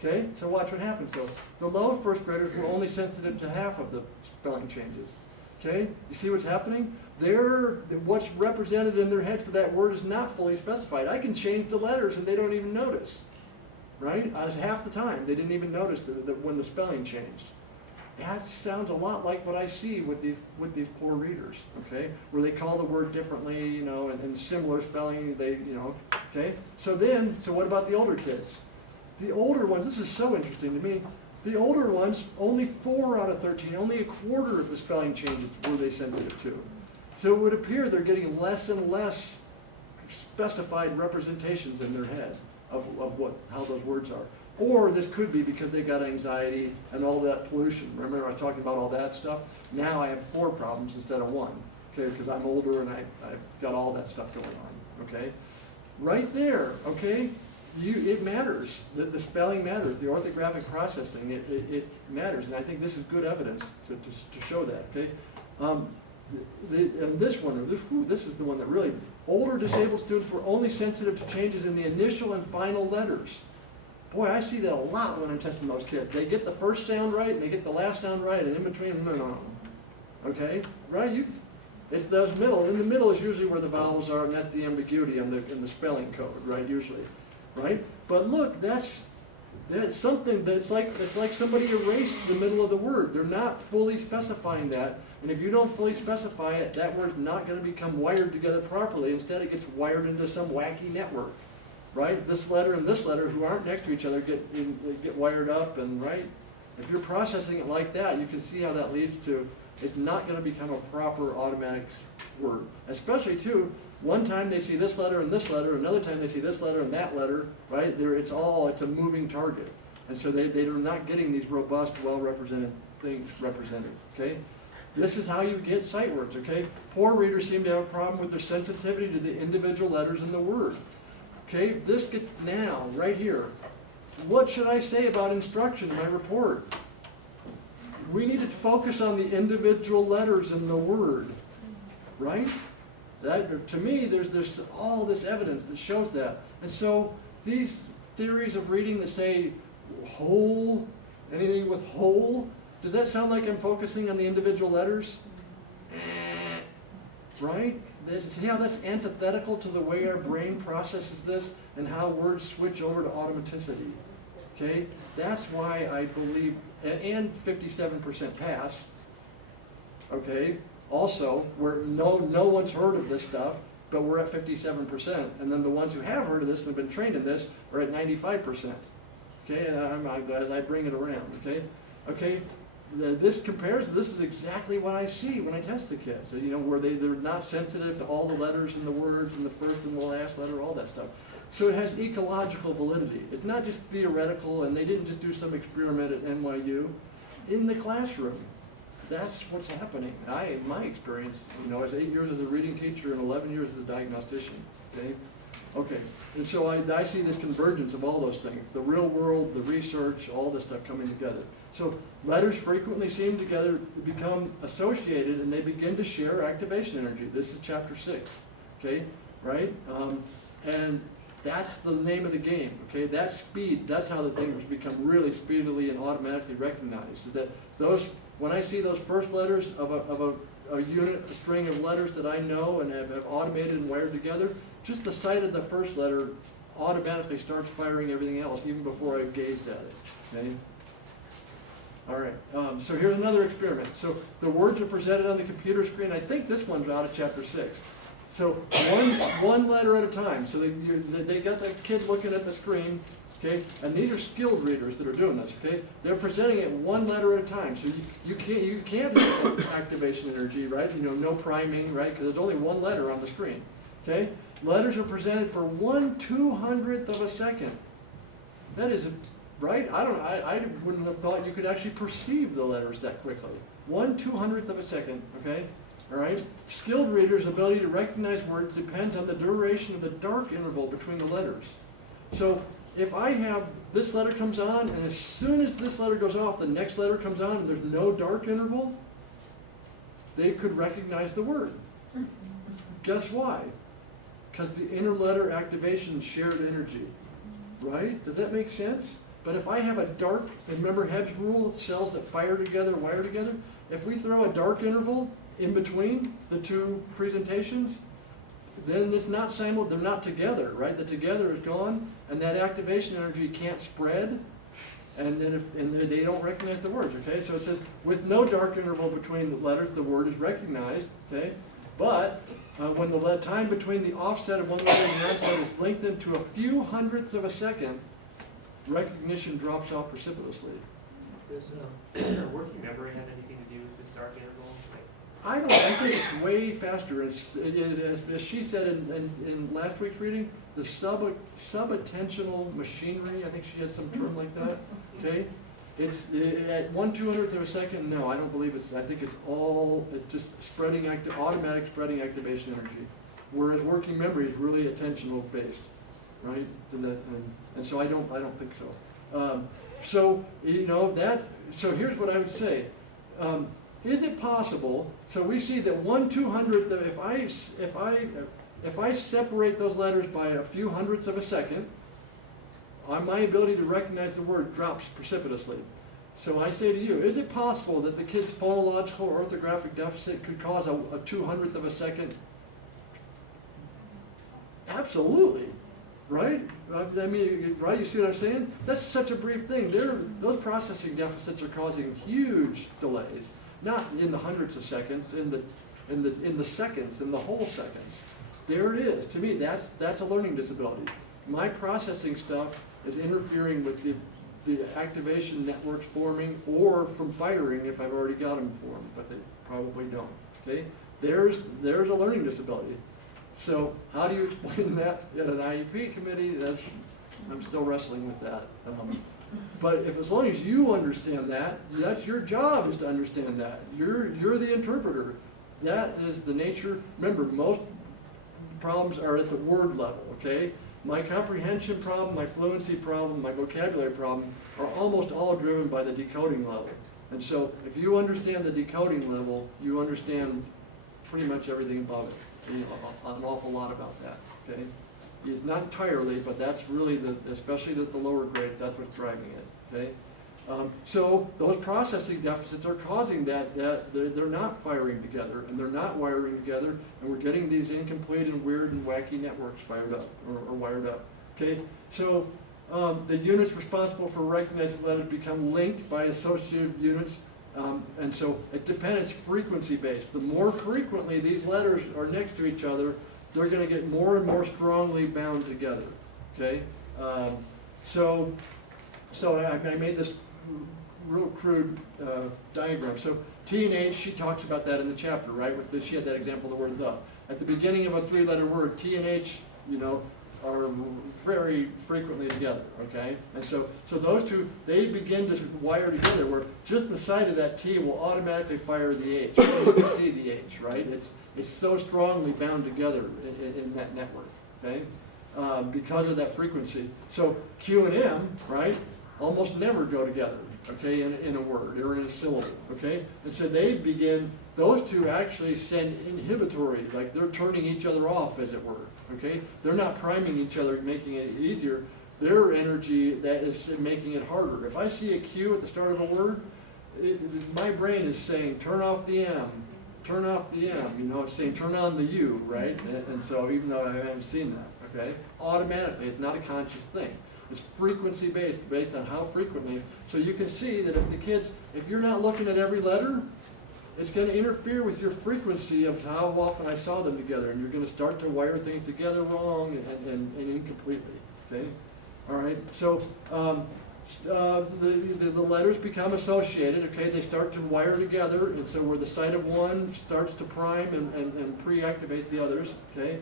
Okay, so watch what happens. So the low first graders were only sensitive to half of the spelling changes. Okay, you see what's happening? What's represented in their head for that word is not fully specified. I can change the letters and they don't even notice, right? As half the time they didn't even notice that when the spelling changed. That sounds a lot like what I see with these poor readers. Okay, where they call the word differently, you know, and similar spelling. They, you know, okay. So what about the older kids? The older ones, this is so interesting to me, the older ones, only 4 out of 13, only a quarter of the spelling changes were they sensitive to. So it would appear they're getting less and less specified representations in their head of how those words are. Or this could be because they got anxiety and all that pollution. Remember I was talking about all that stuff? Now I have 4 problems instead of 1, okay, because I'm older and I've got all that stuff going on, okay? Right there, okay? It matters. The spelling matters. The orthographic processing, it matters. And I think this is good evidence to show that. Okay. And this one, this is the one that really, older disabled students were only sensitive to changes in the initial and final letters. Boy, I see that a lot when I'm testing those kids. They get the first sound right and they get the last sound right, and in between, no. Okay, right? It's those middle. In the middle is usually where the vowels are, and that's the ambiguity in the spelling code, right? Usually. Right? But look, that's something that's like somebody erased the middle of the word. They're not fully specifying that. And if you don't fully specify it, that word's not going to become wired together properly. Instead, it gets wired into some wacky network. Right? This letter and this letter, who aren't next to each other, get wired up. And right? If you're processing it like that, you can see how that leads to, it's not going to become a proper automatic word. Especially, too, one time they see this letter and this letter, another time they see this letter and that letter, right? It's a moving target. And so they're not getting these robust, well-represented things represented, okay? This is how you get sight words, okay? Poor readers seem to have a problem with their sensitivity to the individual letters in the word. Okay, now, right here, what should I say about instruction in my report? We need to focus on the individual letters in the word, right? That, to me, there's all this evidence that shows that. And so these theories of reading that say whole, anything with whole, does that sound like I'm focusing on the individual letters? Right? See how that's antithetical to the way our brain processes this and how words switch over to automaticity. Okay? That's why I believe, and 57% pass, okay? Also, where no one's heard of this stuff, but we're at 57%, and then the ones who have heard of this and have been trained in this are at 95%. Okay, and as I bring it around, okay? Okay, this compares, this is exactly what I see when I test the kids, you know, where they're not sensitive to all the letters and the words and the first and the last letter, all that stuff. So it has ecological validity. It's not just theoretical, and they didn't just do some experiment at NYU. In the classroom, that's what's happening. In my experience, you know, as 8 years as a reading teacher and 11 years as a diagnostician, okay? Okay, and so I see this convergence of all those things, the real world, the research, all this stuff coming together. So letters frequently seem together become associated, and they begin to share activation energy. This is chapter 6, okay, right? And that's the name of the game, okay? That speed, that's how the things become really speedily and automatically recognized. Is that those, when I see those first letters of a unit, a string of letters that I know and have automated and wired together, just the sight of the first letter automatically starts firing everything else, even before I've gazed at it, okay? All right, so here's another experiment. So the words are presented on the computer screen. I think this one's out of chapter 6. So one letter at a time. So they got the kid looking at the screen, okay? And these are skilled readers that are doing this, okay? They're presenting it one letter at a time. So you can't have activation energy, right? You know, no priming, right? Because there's only one letter on the screen, okay? Letters are presented for 1/200th of a second. That is, right? I wouldn't have thought you could actually perceive the letters that quickly. 1/200th of a second, okay? All right? Skilled readers' ability to recognize words depends on the duration of the dark interval between the letters. So if I have, this letter comes on, and as soon as this letter goes off, the next letter comes on, and there's no dark interval, they could recognize the word. Guess why? Because the interletter activation shared energy, right? Does that make sense? But if I have a dark, and remember Hebb's rule, cells that fire together, wire together, if we throw a dark interval in between the two presentations, then it's not they're not together, right? The together is gone, and that activation energy can't spread, and then they don't recognize the words, okay? So it says, with no dark interval between the letters, the word is recognized, okay? But when the time between the offset of one letter and the onset is lengthened to a few hundredths of a second, recognition drops off precipitously. Does working memory have anything to do with this dark interval? I think it's way faster. As she said in last week's reading, the sub-attentional machinery, I think she had some term like that, okay? It's at 1/200th of a second, no, I don't believe I think it's just spreading, automatic spreading activation energy. Whereas working memory is really attentional based, right? And so I don't think so. So, you know, so here's what I would say. Is it possible, so we see that 1/200th, if I separate those letters by a few hundredths of a second, my ability to recognize the word drops precipitously. So I say to you, is it possible that the kid's phonological or orthographic deficit could cause a 200th of a second? Absolutely, right? I mean, right, you see what I'm saying? That's such a brief thing. Those processing deficits are causing huge delays. Not in the hundreds of seconds, in the seconds, in the whole seconds. There it is. To me, that's a learning disability. My processing stuff is interfering with the activation networks forming, or from firing if I've already got them formed, but they probably don't. Okay, there's a learning disability. So how do you explain that at an IEP committee? I'm still wrestling with that. But as long as you understand that, that's your job, is to understand that. You're the interpreter. That is the nature. Remember, most problems are at the word level, okay? My comprehension problem, my fluency problem, my vocabulary problem are almost all driven by the decoding level. And so if you understand the decoding level, you understand pretty much everything above it. You know, an awful lot about that, okay? It's not entirely, but that's really especially at the lower grades, that's what's driving it, okay? So those processing deficits are causing that they're not firing together, and they're not wiring together, and we're getting these incomplete and weird and wacky networks fired up, or wired up, okay? So the units responsible for recognizing letters become linked by associative units, and so it depends, frequency based. The more frequently these letters are next to each other, they're going to get more and more strongly bound together, okay? So I made this real crude diagram. So T and H, she talks about that in the chapter, right? She had that example of the word the. At the beginning of a three-letter word, T and H, are very frequently together, okay? And so those two, they begin to wire together where just the side of that T will automatically fire the H. You can see the H, right? It's so strongly bound together in that network, okay? Because of that frequency. So Q and M, right, almost never go together, okay, in a word or in a syllable, okay? And so those two actually send inhibitory, like they're turning each other off, as it were, okay? They're not priming each other, making it easier. Their energy that is making it harder. If I see a Q at the start of a word, my brain is saying, turn off the M, turn off the M, it's saying turn on the U, right? And so even though I haven't seen that, okay? Automatically, it's not a conscious thing. It's frequency based on how frequently. So you can see that if you're not looking at every letter, it's going to interfere with your frequency of how often I saw them together, and you're going to start to wire things together wrong and incompletely, okay? All right, so the letters become associated, okay? They start to wire together, and so where the side of one starts to prime and pre-activate the others, okay?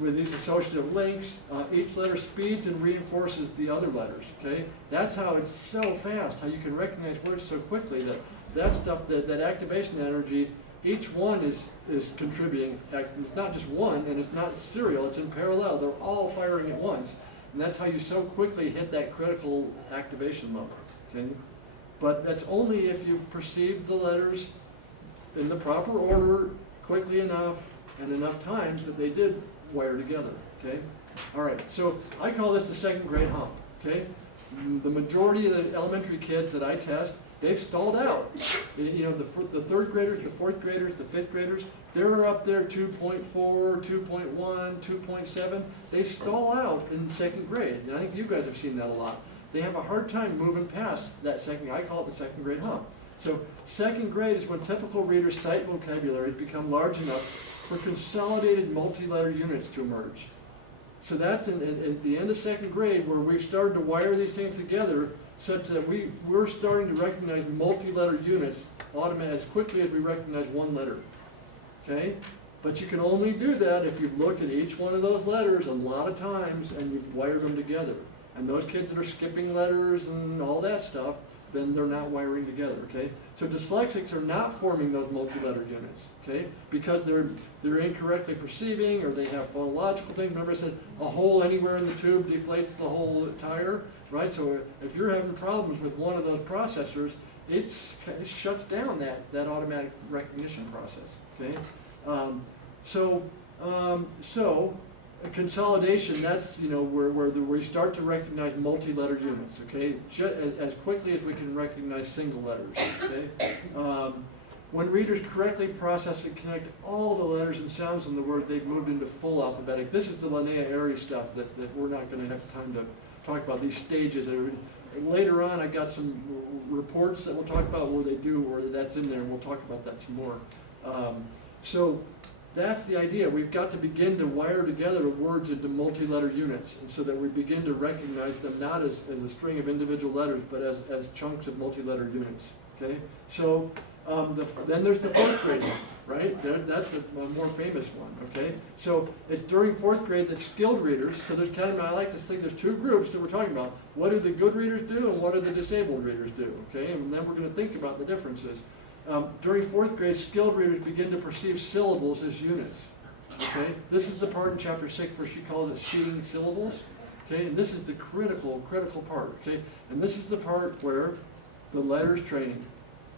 With these associative links, each letter speeds and reinforces the other letters, okay? That's how it's so fast, how you can recognize words so quickly that stuff, that activation energy, each one is contributing. It's not just one, and it's not serial, it's in parallel. They're all firing at once. And that's how you so quickly hit that critical activation level, okay? But that's only if you perceive the letters in the proper order, quickly enough, and enough times that they did wire together, okay? All right, so I call this the second grade hump, okay? The majority of the elementary kids that I test, they've stalled out. The third graders, the fourth graders, the fifth graders, they're up there 2.4, 2.1, 2.7. They stall out in second grade. And I think you guys have seen that a lot. They have a hard time moving past that I call it the second grade hump. So second grade is when typical readers' sight vocabularies become large enough for consolidated multi-letter units to emerge. So that's at the end of second grade where we've started to wire these things together such that we're starting to recognize multi-letter units as quickly as we recognize one letter, okay? But you can only do that if you've looked at each one of those letters a lot of times and you've wired them together. And those kids that are skipping letters and all that stuff, then they're not wiring together, okay? So dyslexics are not forming those multi-letter units, okay? Because they're incorrectly perceiving or they have phonological things. Remember I said a hole anywhere in the tube deflates the whole tire, right? So if you're having problems with one of those processors, it shuts down that automatic recognition process, okay? So a consolidation, that's where we start to recognize multi-letter units, okay? As quickly as we can recognize single letters, okay? When readers correctly process and connect all the letters and sounds in the word, they've moved into full alphabetic. This is the Linnea Airy stuff that we're not going to have time to talk about, these stages. Later on, I got some reports that we'll talk about where that's in there, and we'll talk about that some more. So that's the idea. We've got to begin to wire together words into multi-letter units, and so that we begin to recognize them not as a string of individual letters, but as chunks of multi-letter units, okay? So then there's the fourth grade one, right? That's the more famous one, okay? So it's during fourth grade that skilled readers, so there's I like to think there's two groups that we're talking about. What do the good readers do and what do the disabled readers do, okay? And then we're going to think about the differences. During fourth grade, skilled readers begin to perceive syllables as units, okay? This is the part in chapter 6 where she calls it seeing syllables, okay? And this is the critical part, okay? And this is the part where the letters training,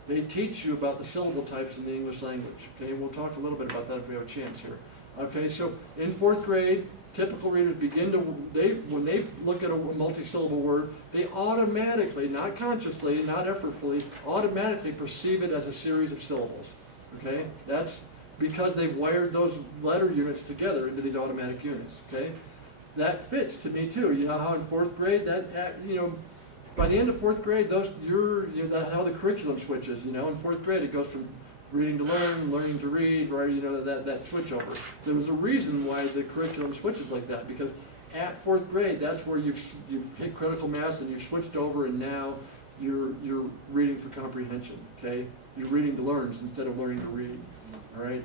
they teach you about the syllable types in the English language, okay? And we'll talk a little bit about that if we have a chance here. Okay, so in fourth grade, typical readers begin to, when they look at a multi-syllable word, they automatically, not consciously, not effortfully, automatically perceive it as a series of syllables, okay? That's because they've wired those letter units together into these automatic units, okay? That fits to me too. You know how in fourth grade, by the end of fourth grade, how the curriculum switches, in fourth grade it goes from reading to learn, learning to read, right, that switch over. There was a reason why the curriculum switches like that, because at fourth grade, that's where you've hit critical mass and you've switched over, and now you're reading for comprehension, okay? You're reading to learn instead of learning to read, all right?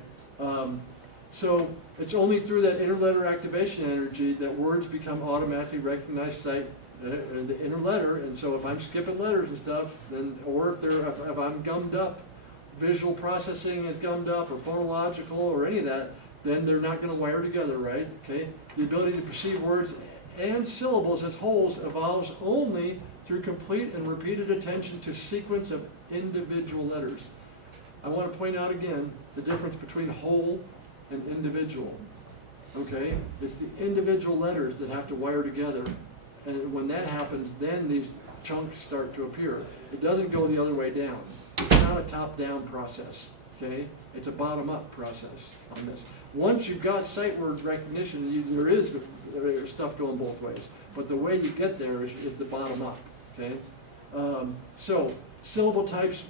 So it's only through that inner letter activation energy that words become automatically recognized sight in the inner letter. And so if I'm skipping letters and stuff, then, or if I'm gummed up, visual processing is gummed up, or phonological, or any of that, then they're not going to wire together, right? Okay. The ability to perceive words and syllables as wholes evolves only through complete and repeated attention to sequence of individual letters. I want to point out again the difference between whole and individual. Okay? It's the individual letters that have to wire together. And when that happens, then these chunks start to appear. It doesn't go the other way down. It's not a top-down process. Okay? It's a bottom-up process on this. Once you've got sight word recognition, there's stuff going both ways. But the way you get there is the bottom-up. Okay? So syllable types,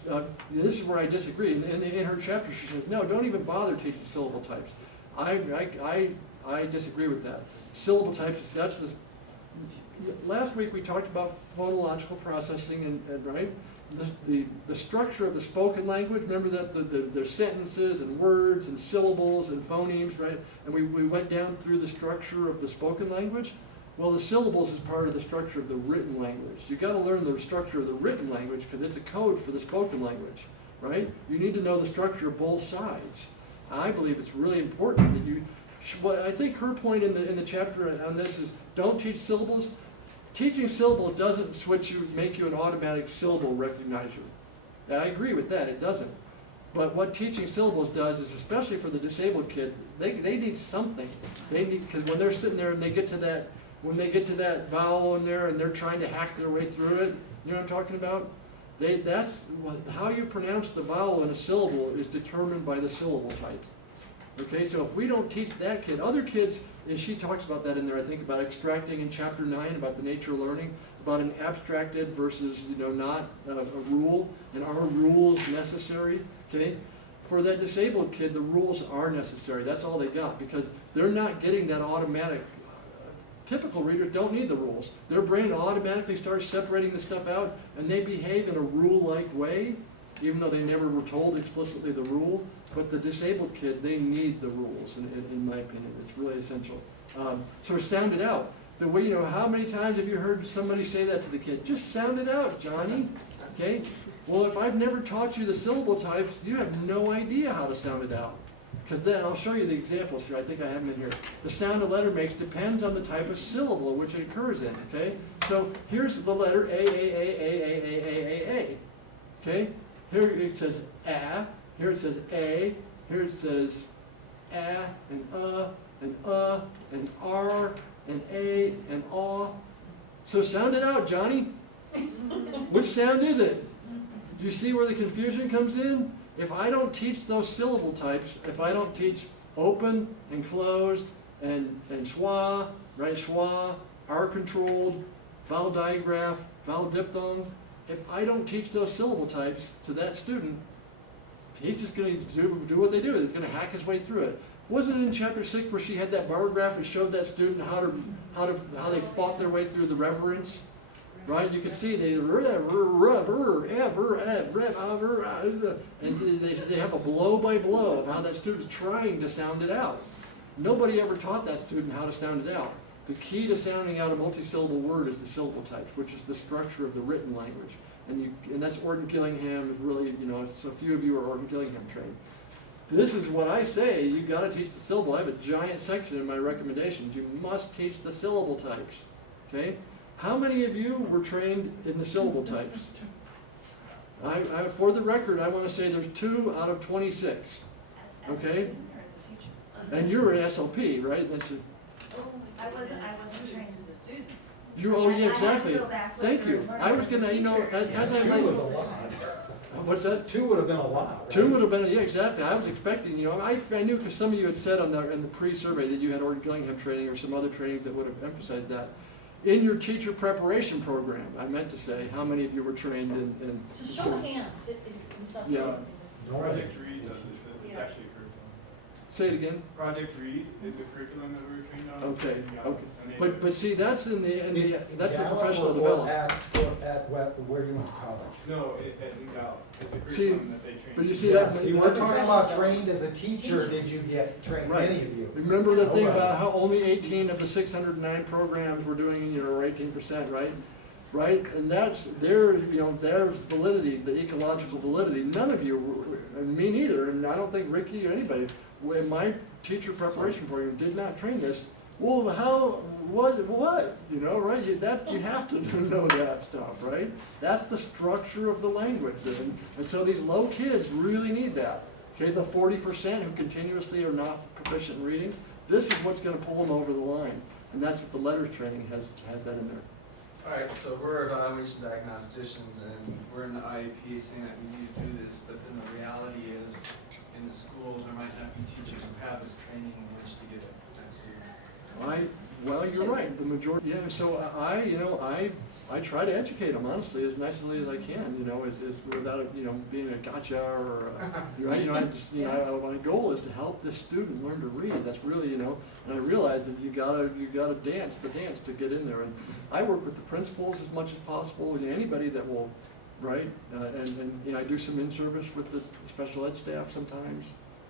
this is where I disagree. In her chapter, she says, no, don't even bother teaching syllable types. I disagree with that. Syllable types, that's the, last week we talked about phonological processing and right? The structure of the spoken language, remember that there's sentences and words and syllables and phonemes, right? And we went down through the structure of the spoken language. Well, the syllables is part of the structure of the written language. You've got to learn the structure of the written language because it's a code for the spoken language, right? You need to know the structure of both sides. I believe it's really important that you, well, I think her point in the chapter on this is don't teach syllables. Teaching syllables doesn't make you an automatic syllable recognizer. I agree with that, it doesn't. But what teaching syllables does is, especially for the disabled kid, they need something. They need, because when they're sitting there and they get to that vowel in there and they're trying to hack their way through it, you know what I'm talking about? How you pronounce the vowel in a syllable is determined by the syllable type. Okay, so if we don't teach that kid, other kids, and she talks about that in there, I think, about extracting in chapter 9, about the nature of learning, about an abstracted versus, not a rule, and are rules necessary, okay? For that disabled kid, the rules are necessary. That's all they got, because they're not getting that automatic. Typical readers don't need the rules. Their brain automatically starts separating the stuff out, and they behave in a rule-like way, even though they never were told explicitly the rule. But the disabled kid, they need the rules, in my opinion. It's really essential. So sound it out. The way, how many times have you heard somebody say that to the kid? Just sound it out, Johnny. Okay? Well, if I've never taught you the syllable types, you have no idea how to sound it out. Because then, I'll show you the examples here. I think I have them in here. The sound a letter makes depends on the type of syllable which it occurs in. Okay? So here's the letter A. Okay? Here it says A. Here it says A. Here it says A and and R and A and aw. So sound it out, Johnny. Which sound is it? Do you see where the confusion comes in? If I don't teach those syllable types, if I don't teach open and closed and schwa, right, schwa, R-controlled, vowel digraph, vowel diphthong, if I don't teach those syllable types to that student, he's just going to do what they do. He's going to hack his way through it. Wasn't it in chapter 6 where she had that bar graph and showed that student how they fought their way through the reverence? Right? You can see they and they have a blow by blow of how that student's trying to sound it out. Nobody ever taught that student how to sound it out. The key to sounding out a multisyllable word is the syllable types, which is the structure of the written language. And that's Orton Gillingham is really, so few of you are Orton Gillingham trained. This is what I say, you got to teach the syllable. I have a giant section in my recommendations. You must teach the syllable types. Okay? How many of you were trained in the syllable types? For the record, I want to say there's 2 out of 26. Okay? And you're an SLP, right? That's it. I wasn't trained as a student. Oh yeah, exactly. I have to go back Thank later you. and learn I was as a gonna, as I 2 was a like. lot. What's that? 2 would have been a lot. Right? 2 would have been, yeah, exactly. I was expecting, I knew because some of you had said in the pre-survey that you had Orton Gillingham training or some other trainings that would have emphasized that. In your teacher preparation program, I meant to say, how many of you were trained in? Just show of hands. Yeah. No, Project Read does it, it's actually a curriculum. Say it again. Project Read is a curriculum that we were trained on. Okay, Yeah, okay. and they- But see, that's that's the Gallup professional or development. At where you went to college. No, at Gallup, it's a See, curriculum that they train. but you see Yeah, that. see, we're talking about trained as a teacher, did you get trained, Right. any of you? Remember the thing Nobody. about how only 18 of the 609 programs were doing, 18%, right? Right, and that's their, their validity, the ecological validity. None of you, and me neither, and I don't think Ricky or anybody, when my teacher preparation for you did not train this. Well, how, what, right? You have to know that stuff, right? That's the structure of the language, and so these low kids really need that. Okay, the 40% who continuously are not proficient in reading, this is what's going to pull them over the line, and that's what the letters training has that in there. Alright, so we're evaluation diagnosticians and we're in the IEP saying that we need to do this, but then the reality is in the school there might not be teachers who have this training in which to give it. That's Well, you're right, the majority, yeah, so I try to educate them honestly as nicely as I can, is without, being a gotcha or, my goal is to help this student learn to read. That's really, and I realize that you gotta dance the dance to get in there. And I work with the principals as much as possible, anybody that will, right? And I do some in-service with the special ed staff sometimes.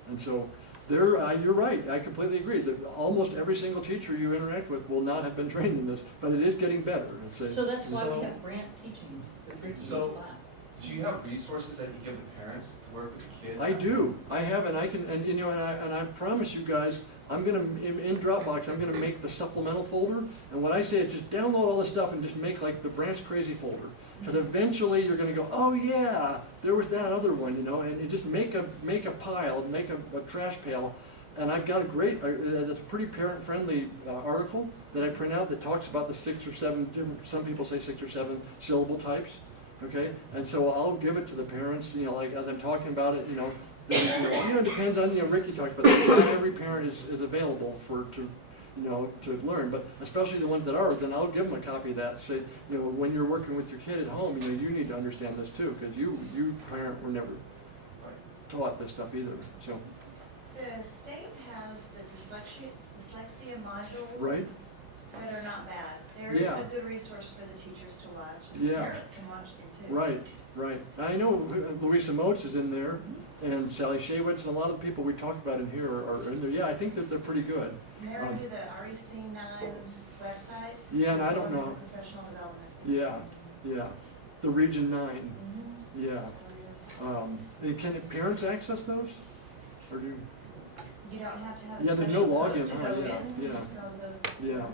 And so you're right, I completely agree that almost every single teacher you interact with will not have been trained in this, but it is getting better. So that's why we have Brant teaching this So- class. Do you have resources that you give the parents to work with the kids? I do. I have, and I can, and I promise you guys, I'm gonna, in Dropbox, I'm gonna make the supplemental folder, and what I say is just download all this stuff and just make like the Brant's Crazy folder. Because eventually you're gonna go, oh yeah, there was that other one, and just make a pile, make a trash pail. And I've got a great, it's a pretty parent-friendly article that I print out that talks about the 6 or 7, some people say 6 or 7 syllable types. Okay, and so I'll give it to the parents, like as I'm talking about it, it depends on, Ricky talked about that, not every parent is available to learn, but especially the ones that are, then I'll give them a copy of that, say, when you're working with your kid at home, you need to understand this too, because you parent were never taught this stuff either, so. The state has the dyslexia modules. Right. That are not bad. They're Yeah. a good resource for the teachers to watch, and Yeah. parents can watch them too. Right. I know Louisa Moats is in there, and Sally Shaywitz, and a lot of the people we talked about in here are in there. Yeah, I think that they're pretty good. And they're gonna do the REC9 website. Yeah, and I don't know. Professional development. Yeah. The Region 9, Mm-hmm. yeah. Can parents access those? Or do You don't have to have a Yeah, there's special no code login, to huh? go Yeah, in, you yeah. just know the. yeah.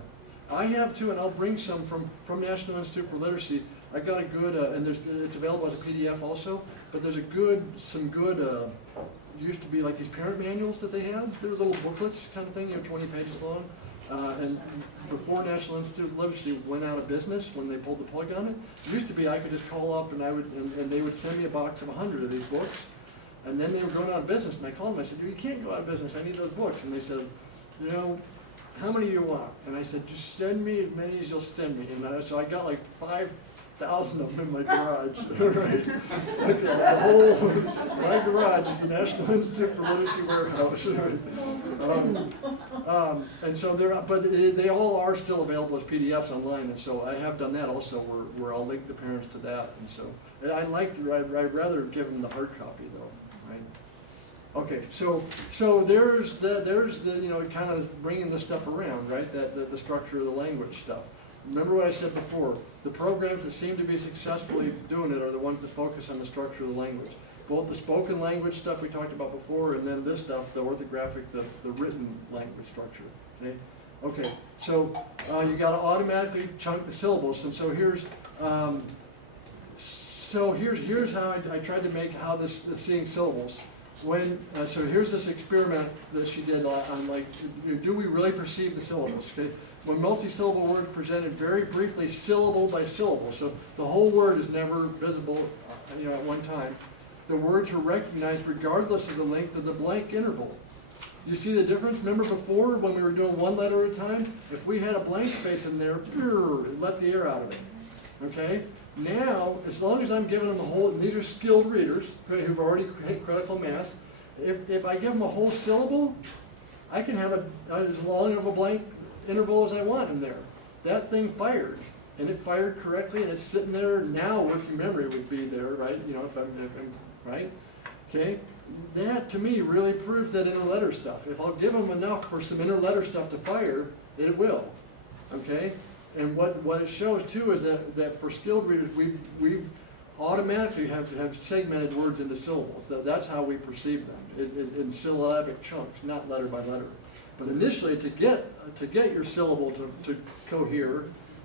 I have too, and I'll bring some from National Institute for Literacy. I got a good, and it's available as a PDF also, but there's some good, used to be like these parent manuals that they had. They were little booklets kind of thing, 20 pages long. And before National Institute of Literacy went out of business, when they pulled the plug on it used to be I could just call up and and they would send me a box of 100 of these books. And then they were going out of business, and I called them, I said, you can't go out of business, I need those books. And they said, how many do you want? And I said, just send me as many as you'll send me. And so I got like 5,000 of them in my garage, right? The whole, my garage is the National Institute for Literacy warehouse. And so but they all are still available as PDFs online, and so I have done that also, where I'll link the parents to that. And so I'd rather give them the hard copy though, right? Okay, so there's the kind of bringing the stuff around, right? The structure of the language stuff. Remember what I said before, the programs that seem to be successfully doing it are the ones that focus on the structure of the language. Both the spoken language stuff we talked about before, and then this stuff, the orthographic, the written language structure, okay? Okay, so you gotta automatically chunk the syllables, and so here's how I tried to make how this seeing syllables. So here's this experiment that she did on do we really perceive the syllables, okay? When multi-syllable words presented very briefly, syllable by syllable, so the whole word is never visible, at one time. The words are recognized regardless of the length of the blank interval. You see the difference? Remember before when we were doing one letter at a time? If we had a blank space in there, it let the air out of it, okay? Now, as long as I'm giving them a whole, these are skilled readers who've already hit critical mass. If I give them a whole syllable, I can have as long of a blank interval as I want in there. That thing fired, and it fired correctly, and it's sitting there now. Working memory would be there, right? You know, if I'm right, okay. That to me really proves that inner letter stuff. If I'll give them enough for some inner letter stuff to fire, it will, okay. And what it shows too is that for skilled readers, we've automatically have segmented words into syllables. So that's how we perceive them, in syllabic chunks, not letter by letter. But initially, to get your syllable to cohere,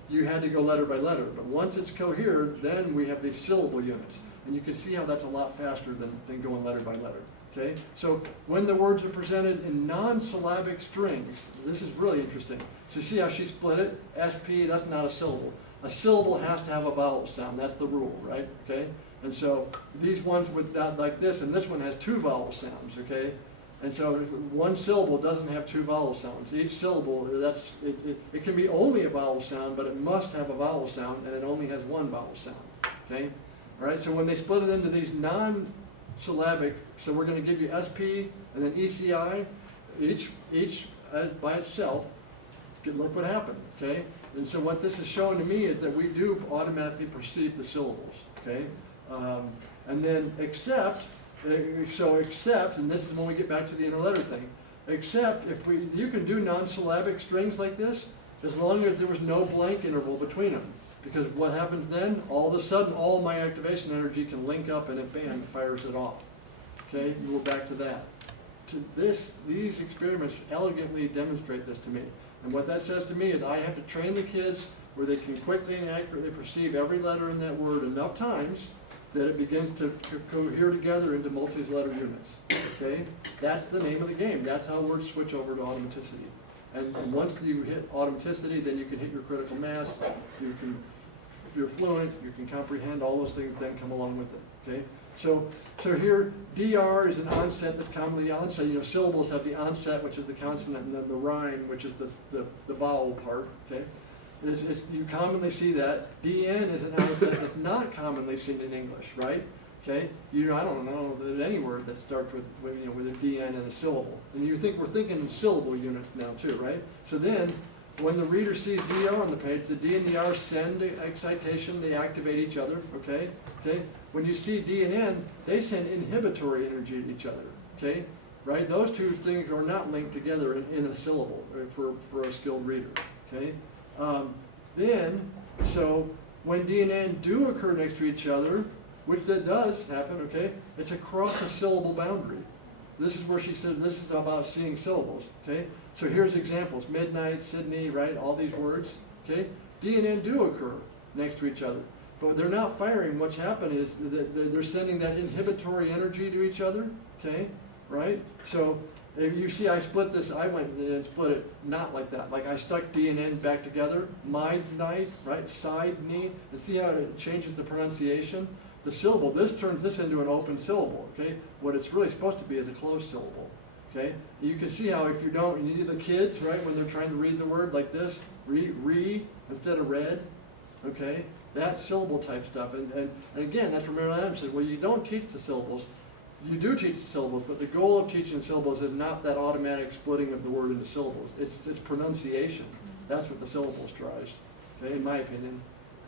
you had to go letter by letter. But once it's cohered, then we have these syllable units. And you can see how that's a lot faster than going letter by letter. Okay? So when the words are presented in non-syllabic strings, this is really interesting. So see how she split it? SP, that's not a syllable. A syllable has to have a vowel sound. That's the rule, right? Okay? And so these ones with that like this, and this one has two vowel sounds, okay? And so one syllable doesn't have two vowel sounds. Each syllable, it can be only a vowel sound, but it must have a vowel sound, and it only has one vowel sound, okay? All right, so when they split it into these non-syllabic, so we're going to give you SP and then ECI, each by itself, look what happened, okay? And so what this is showing to me is that we do automatically perceive the syllables, okay? And then except, and this is when we get back to the inner letter thing, except if you can do non-syllabic strings like this, as long as there was no blank interval between them. Because what happens then, all of a sudden, all my activation energy can link up and it bam, fires it off. Okay, we're back to that. These experiments elegantly demonstrate this to me. And what that says to me is I have to train the kids where they can quickly and accurately perceive every letter in that word enough times that it begins to cohere together into multi-letter units. Okay, that's the name of the game. That's how words switch over to automaticity. And once you hit automaticity, then you can hit your critical mass. You can, if you're fluent, you can comprehend all those things that come along with it. Okay. So here, DR is an onset that's commonly the onset. You know, syllables have the onset, which is the consonant, and then the rhyme, which is the vowel part. Okay. You commonly see that. DN is an onset that's not commonly seen in English, right? Okay. I don't know that any word that starts with a DN and a syllable. And we're thinking in syllable units now too, right? So then, when the reader sees DR on the page, the D and the R send excitation, they activate each other, okay? Okay? When you see D and N, they send inhibitory energy to each other, okay? Right? Those two things are not linked together in a syllable for a skilled reader, okay? So when D and N do occur next to each other, which that does happen, okay? It's across a syllable boundary. This is where she said this is about seeing syllables, okay? So here's examples: midnight, Sydney, right? All these words, okay? D and N do occur next to each other, but they're not firing. What's happened is that they're sending that inhibitory energy to each other, okay? Right? So if you see I split this, I went and split it not like that. Like I stuck D and N back together, midnight, right? Side, knee, and see how it changes the pronunciation? The syllable, this turns this into an open syllable, okay? What it's really supposed to be is a closed syllable, okay? You can see how if you don't, you need the kids, right, when they're trying to read the word like this, re instead of read, okay? That's syllable type stuff. And again, that's where Marilyn Adams said, well, you don't teach the syllables. You do teach the syllables, but the goal of teaching syllables is not that automatic splitting of the word into syllables. It's pronunciation. That's what the syllables drives, okay, in my opinion.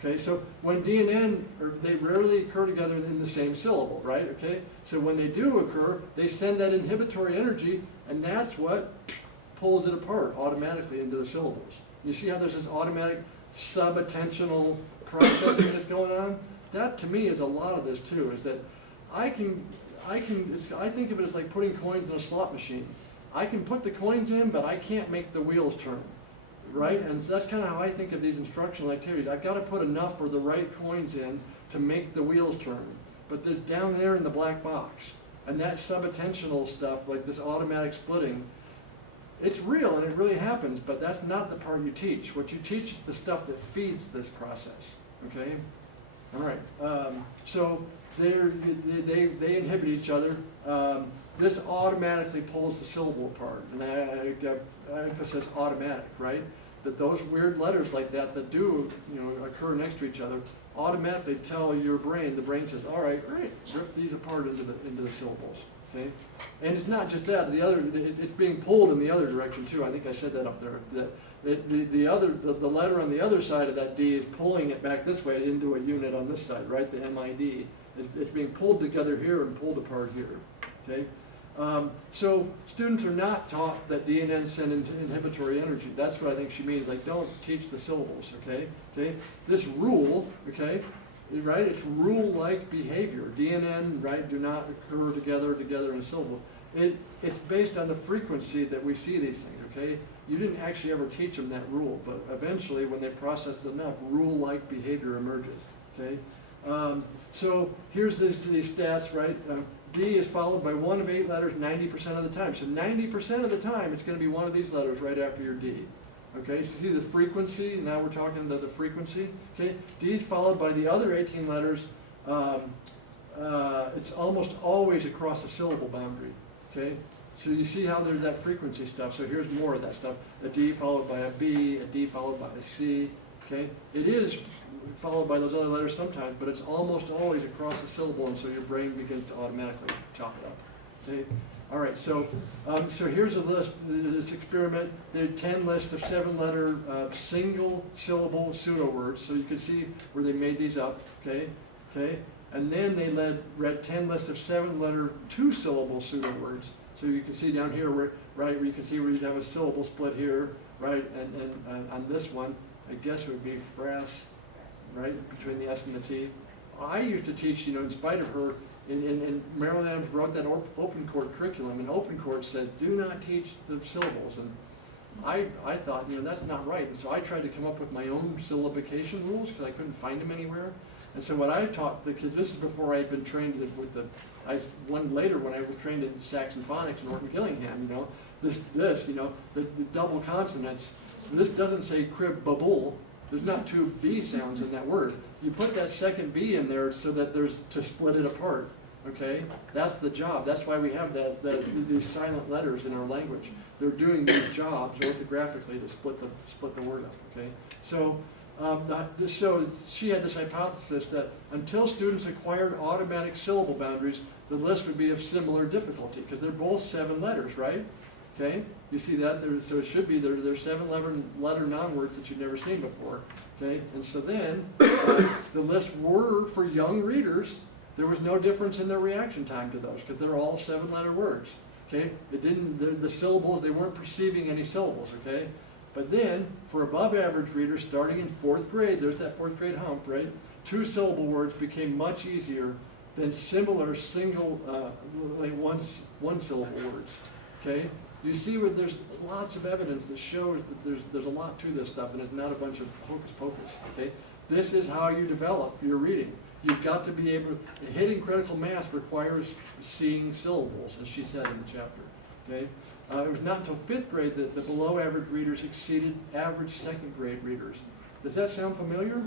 Okay, so when D and N, they rarely occur together in the same syllable, right? Okay, so when they do occur, they send that inhibitory energy, and that's what pulls it apart automatically into the syllables. You see how there's this automatic sub-attentional processing that's going on? That to me is a lot of this too, is that I think of it as like putting coins in a slot machine. I can put the coins in, but I can't make the wheels turn. Right? And so that's kind of how I think of these instructional activities. I've got to put enough or the right coins in to make the wheels turn. But there's down there in the black box. And that sub-attentional stuff, like this automatic splitting, it's real and it really happens, but that's not the part you teach. What you teach is the stuff that feeds this process. Okay? All right. So they inhibit each other. This automatically pulls the syllable apart. And I emphasize automatic, right? That those weird letters like that do, occur next to each other, automatically tell your brain, the brain says, all right, great, rip these apart into the syllables, okay? And it's not just that, it's being pulled in the other direction too. I think I said that up there. The letter on the other side of that D is pulling it back this way into a unit on this side, right? The MID. It's being pulled together here and pulled apart here, okay? So students are not taught that D and N send inhibitory energy. That's what I think she means. Like, don't teach the syllables, okay? Okay. This rule, okay, right? It's rule-like behavior. D and N, right, do not occur together in a syllable. It's based on the frequency that we see these things, okay? You didn't actually ever teach them that rule, but eventually, when they process it enough, rule-like behavior emerges, okay? So here's these stats, right? D is followed by one of 8 letters 90% of the time. So 90% of the time, it's going to be one of these letters right after your D. Okay, so see the frequency, now we're talking about the frequency. Okay, D is followed by the other 18 letters. It's almost always across the syllable boundary. Okay, so you see how there's that frequency stuff. So here's more of that stuff. A D followed by a B, a D followed by a C. Okay, it is followed by those other letters sometimes, but it's almost always across the syllable, and so your brain begins to automatically chop it up. Okay? All right, so here's a list, this experiment. They had 10 lists of 7-letter single syllable pseudo words, so you can see where they made these up, okay? And then they read 10 lists of 7-letter 2-syllable pseudo words. So you can see down here where you can see where you have a syllable split here, right? And on this one, I guess it would be frass, right, between the S and the T. I used to teach, in spite of her, and Marilyn Adams wrote that open court curriculum, and open court said, do not teach the syllables. And I thought, that's not right. And so I tried to come up with my own syllabication rules because I couldn't find them anywhere. And so what I taught the kids, this is before I had been trained with one later when I was trained in Saxon Phonics in Orton Gillingham, the double consonants. This doesn't say crib babble. There's not 2 B sounds in that word. You put that second B in there so that there's to split it apart. Okay, that's the job. That's why we have these silent letters in our language. They're doing these jobs orthographically to split the word up. Okay, so she had this hypothesis that until students acquired automatic syllable boundaries, the list would be of similar difficulty because they're both 7 letters, right? Okay, you see that? So it should be there's 7-letter non-words that you've never seen before. Okay, and so then the lists were for young readers. There was no difference in their reaction time to those because they're all 7-letter words. Okay, the syllables, they weren't perceiving any syllables. Okay, but then for above average readers starting in 4th grade, there's that 4th grade hump, right? 2-syllable words became much easier than similar single, one-syllable words. Okay. You see where there's lots of evidence that shows that there's a lot to this stuff, and it's not a bunch of hocus pocus, okay? This is how you develop your reading. You've got to be able, hitting critical mass requires seeing syllables, as she said in the chapter, okay? It was not until 5th grade that the below average readers exceeded average 2nd grade readers. Does that sound familiar?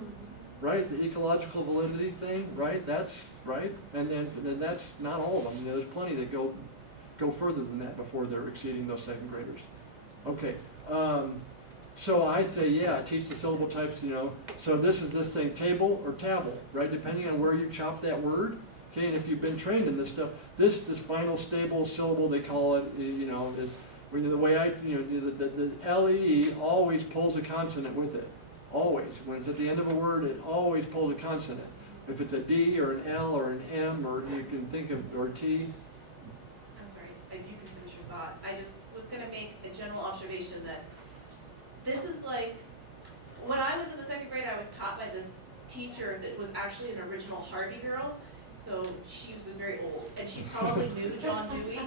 Right, the ecological validity thing, right? That's right, and then that's not all of them. There's plenty that go further than that before they're exceeding those 2nd graders. Okay, so I say, yeah, teach the syllable types, So this is this thing, table or tabble, right? Depending on where you chop that word. Okay, and if you've been trained in this stuff, this final stable syllable, they call it, is the way the LE always pulls a consonant with it. Always. When it's at the end of a word, it always pulls a consonant. If it's a D or an L or an M, or you can think of, or T. You can finish your thought. I just was going to make a general observation that this is like, when I was in the 2nd grade, I was taught by this teacher that was actually an original Harvey girl. So she was very old, and she probably knew John Dewey,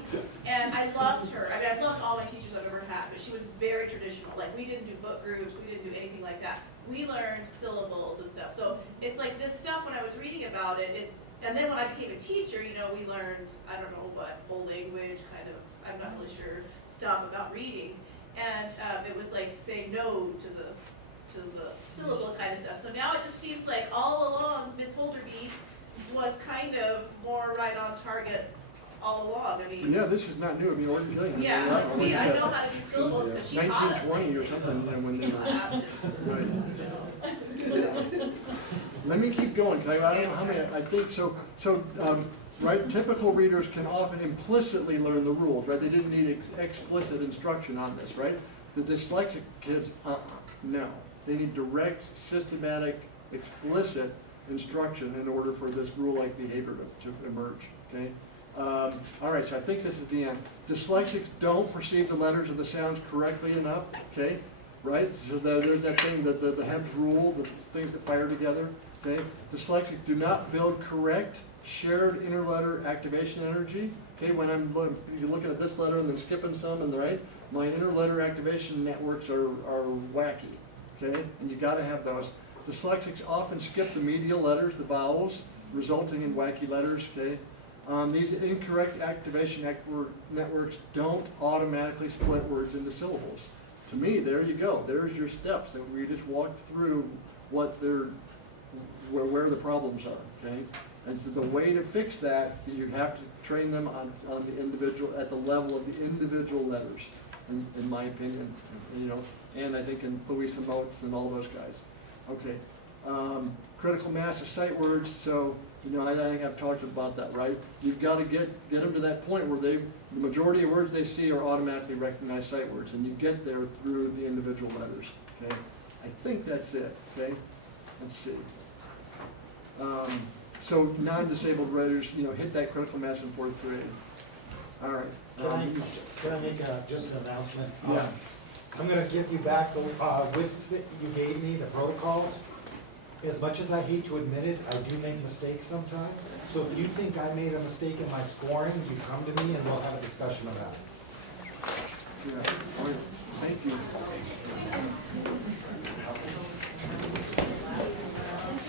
and I loved her. I mean, I've loved all my teachers I've ever had, but she was very traditional. Like, we didn't do book groups, we didn't do anything like that. We learned syllables and stuff. So it's like this stuff, when I was reading about it, and then when I became a teacher, we learned, I don't know what, whole language, kind of, I'm not really sure, stuff about reading. And it was like saying no to the syllable kind of stuff. So now it just seems like all along, Miss Holderby was kind of more right on target all along. I mean, yeah, this is not new. I mean, Orton Gillingham. Yeah, I know how to do syllables because she taught us. 1920 or something, when they were. Right. Yeah. Let me keep going. I don't know how many. I think so. right? Typical readers can often implicitly learn the rules, right? They didn't need explicit instruction on this, right? The dyslexic kids, no. They need direct, systematic, explicit instruction in order for this rule-like behavior to emerge, okay? All right, so I think this is the end. Dyslexics don't perceive the letters and the sounds correctly enough, okay? Right? So there's that thing, the Hebb's rule, the things that fire together, okay? Dyslexics do not build correct shared interletter activation energy, okay? When you're looking at this letter and then skipping some and right, my interletter activation networks are wacky, okay? And you gotta have those. Dyslexics often skip the medial letters, the vowels, resulting in wacky letters, okay? These incorrect activation networks don't automatically split words into syllables. To me, there you go. There's your steps. And we just walked through where the problems are, okay? And so the way to fix that, you have to train them on the individual, at the level of the individual letters, in my opinion, you know, and I think in Louis and Motes and all those guys. Okay, critical mass of sight words, so, you know, I think I've talked about that, right? You've got to get them to that point where the majority of words they see are automatically recognized sight words, and you get there through the individual letters, okay? I think that's it, okay? Let's see. So non-disabled writers, you know, hit that critical mass in fourth grade. All right. Can I make just an announcement? Yeah. I'm gonna give you back the whisks that you gave me, the protocols. As much as I hate to admit it, I do make mistakes sometimes. So if you think I made a mistake in my scoring, you come to me and we'll have a discussion about it. Yeah. All right. Thank you.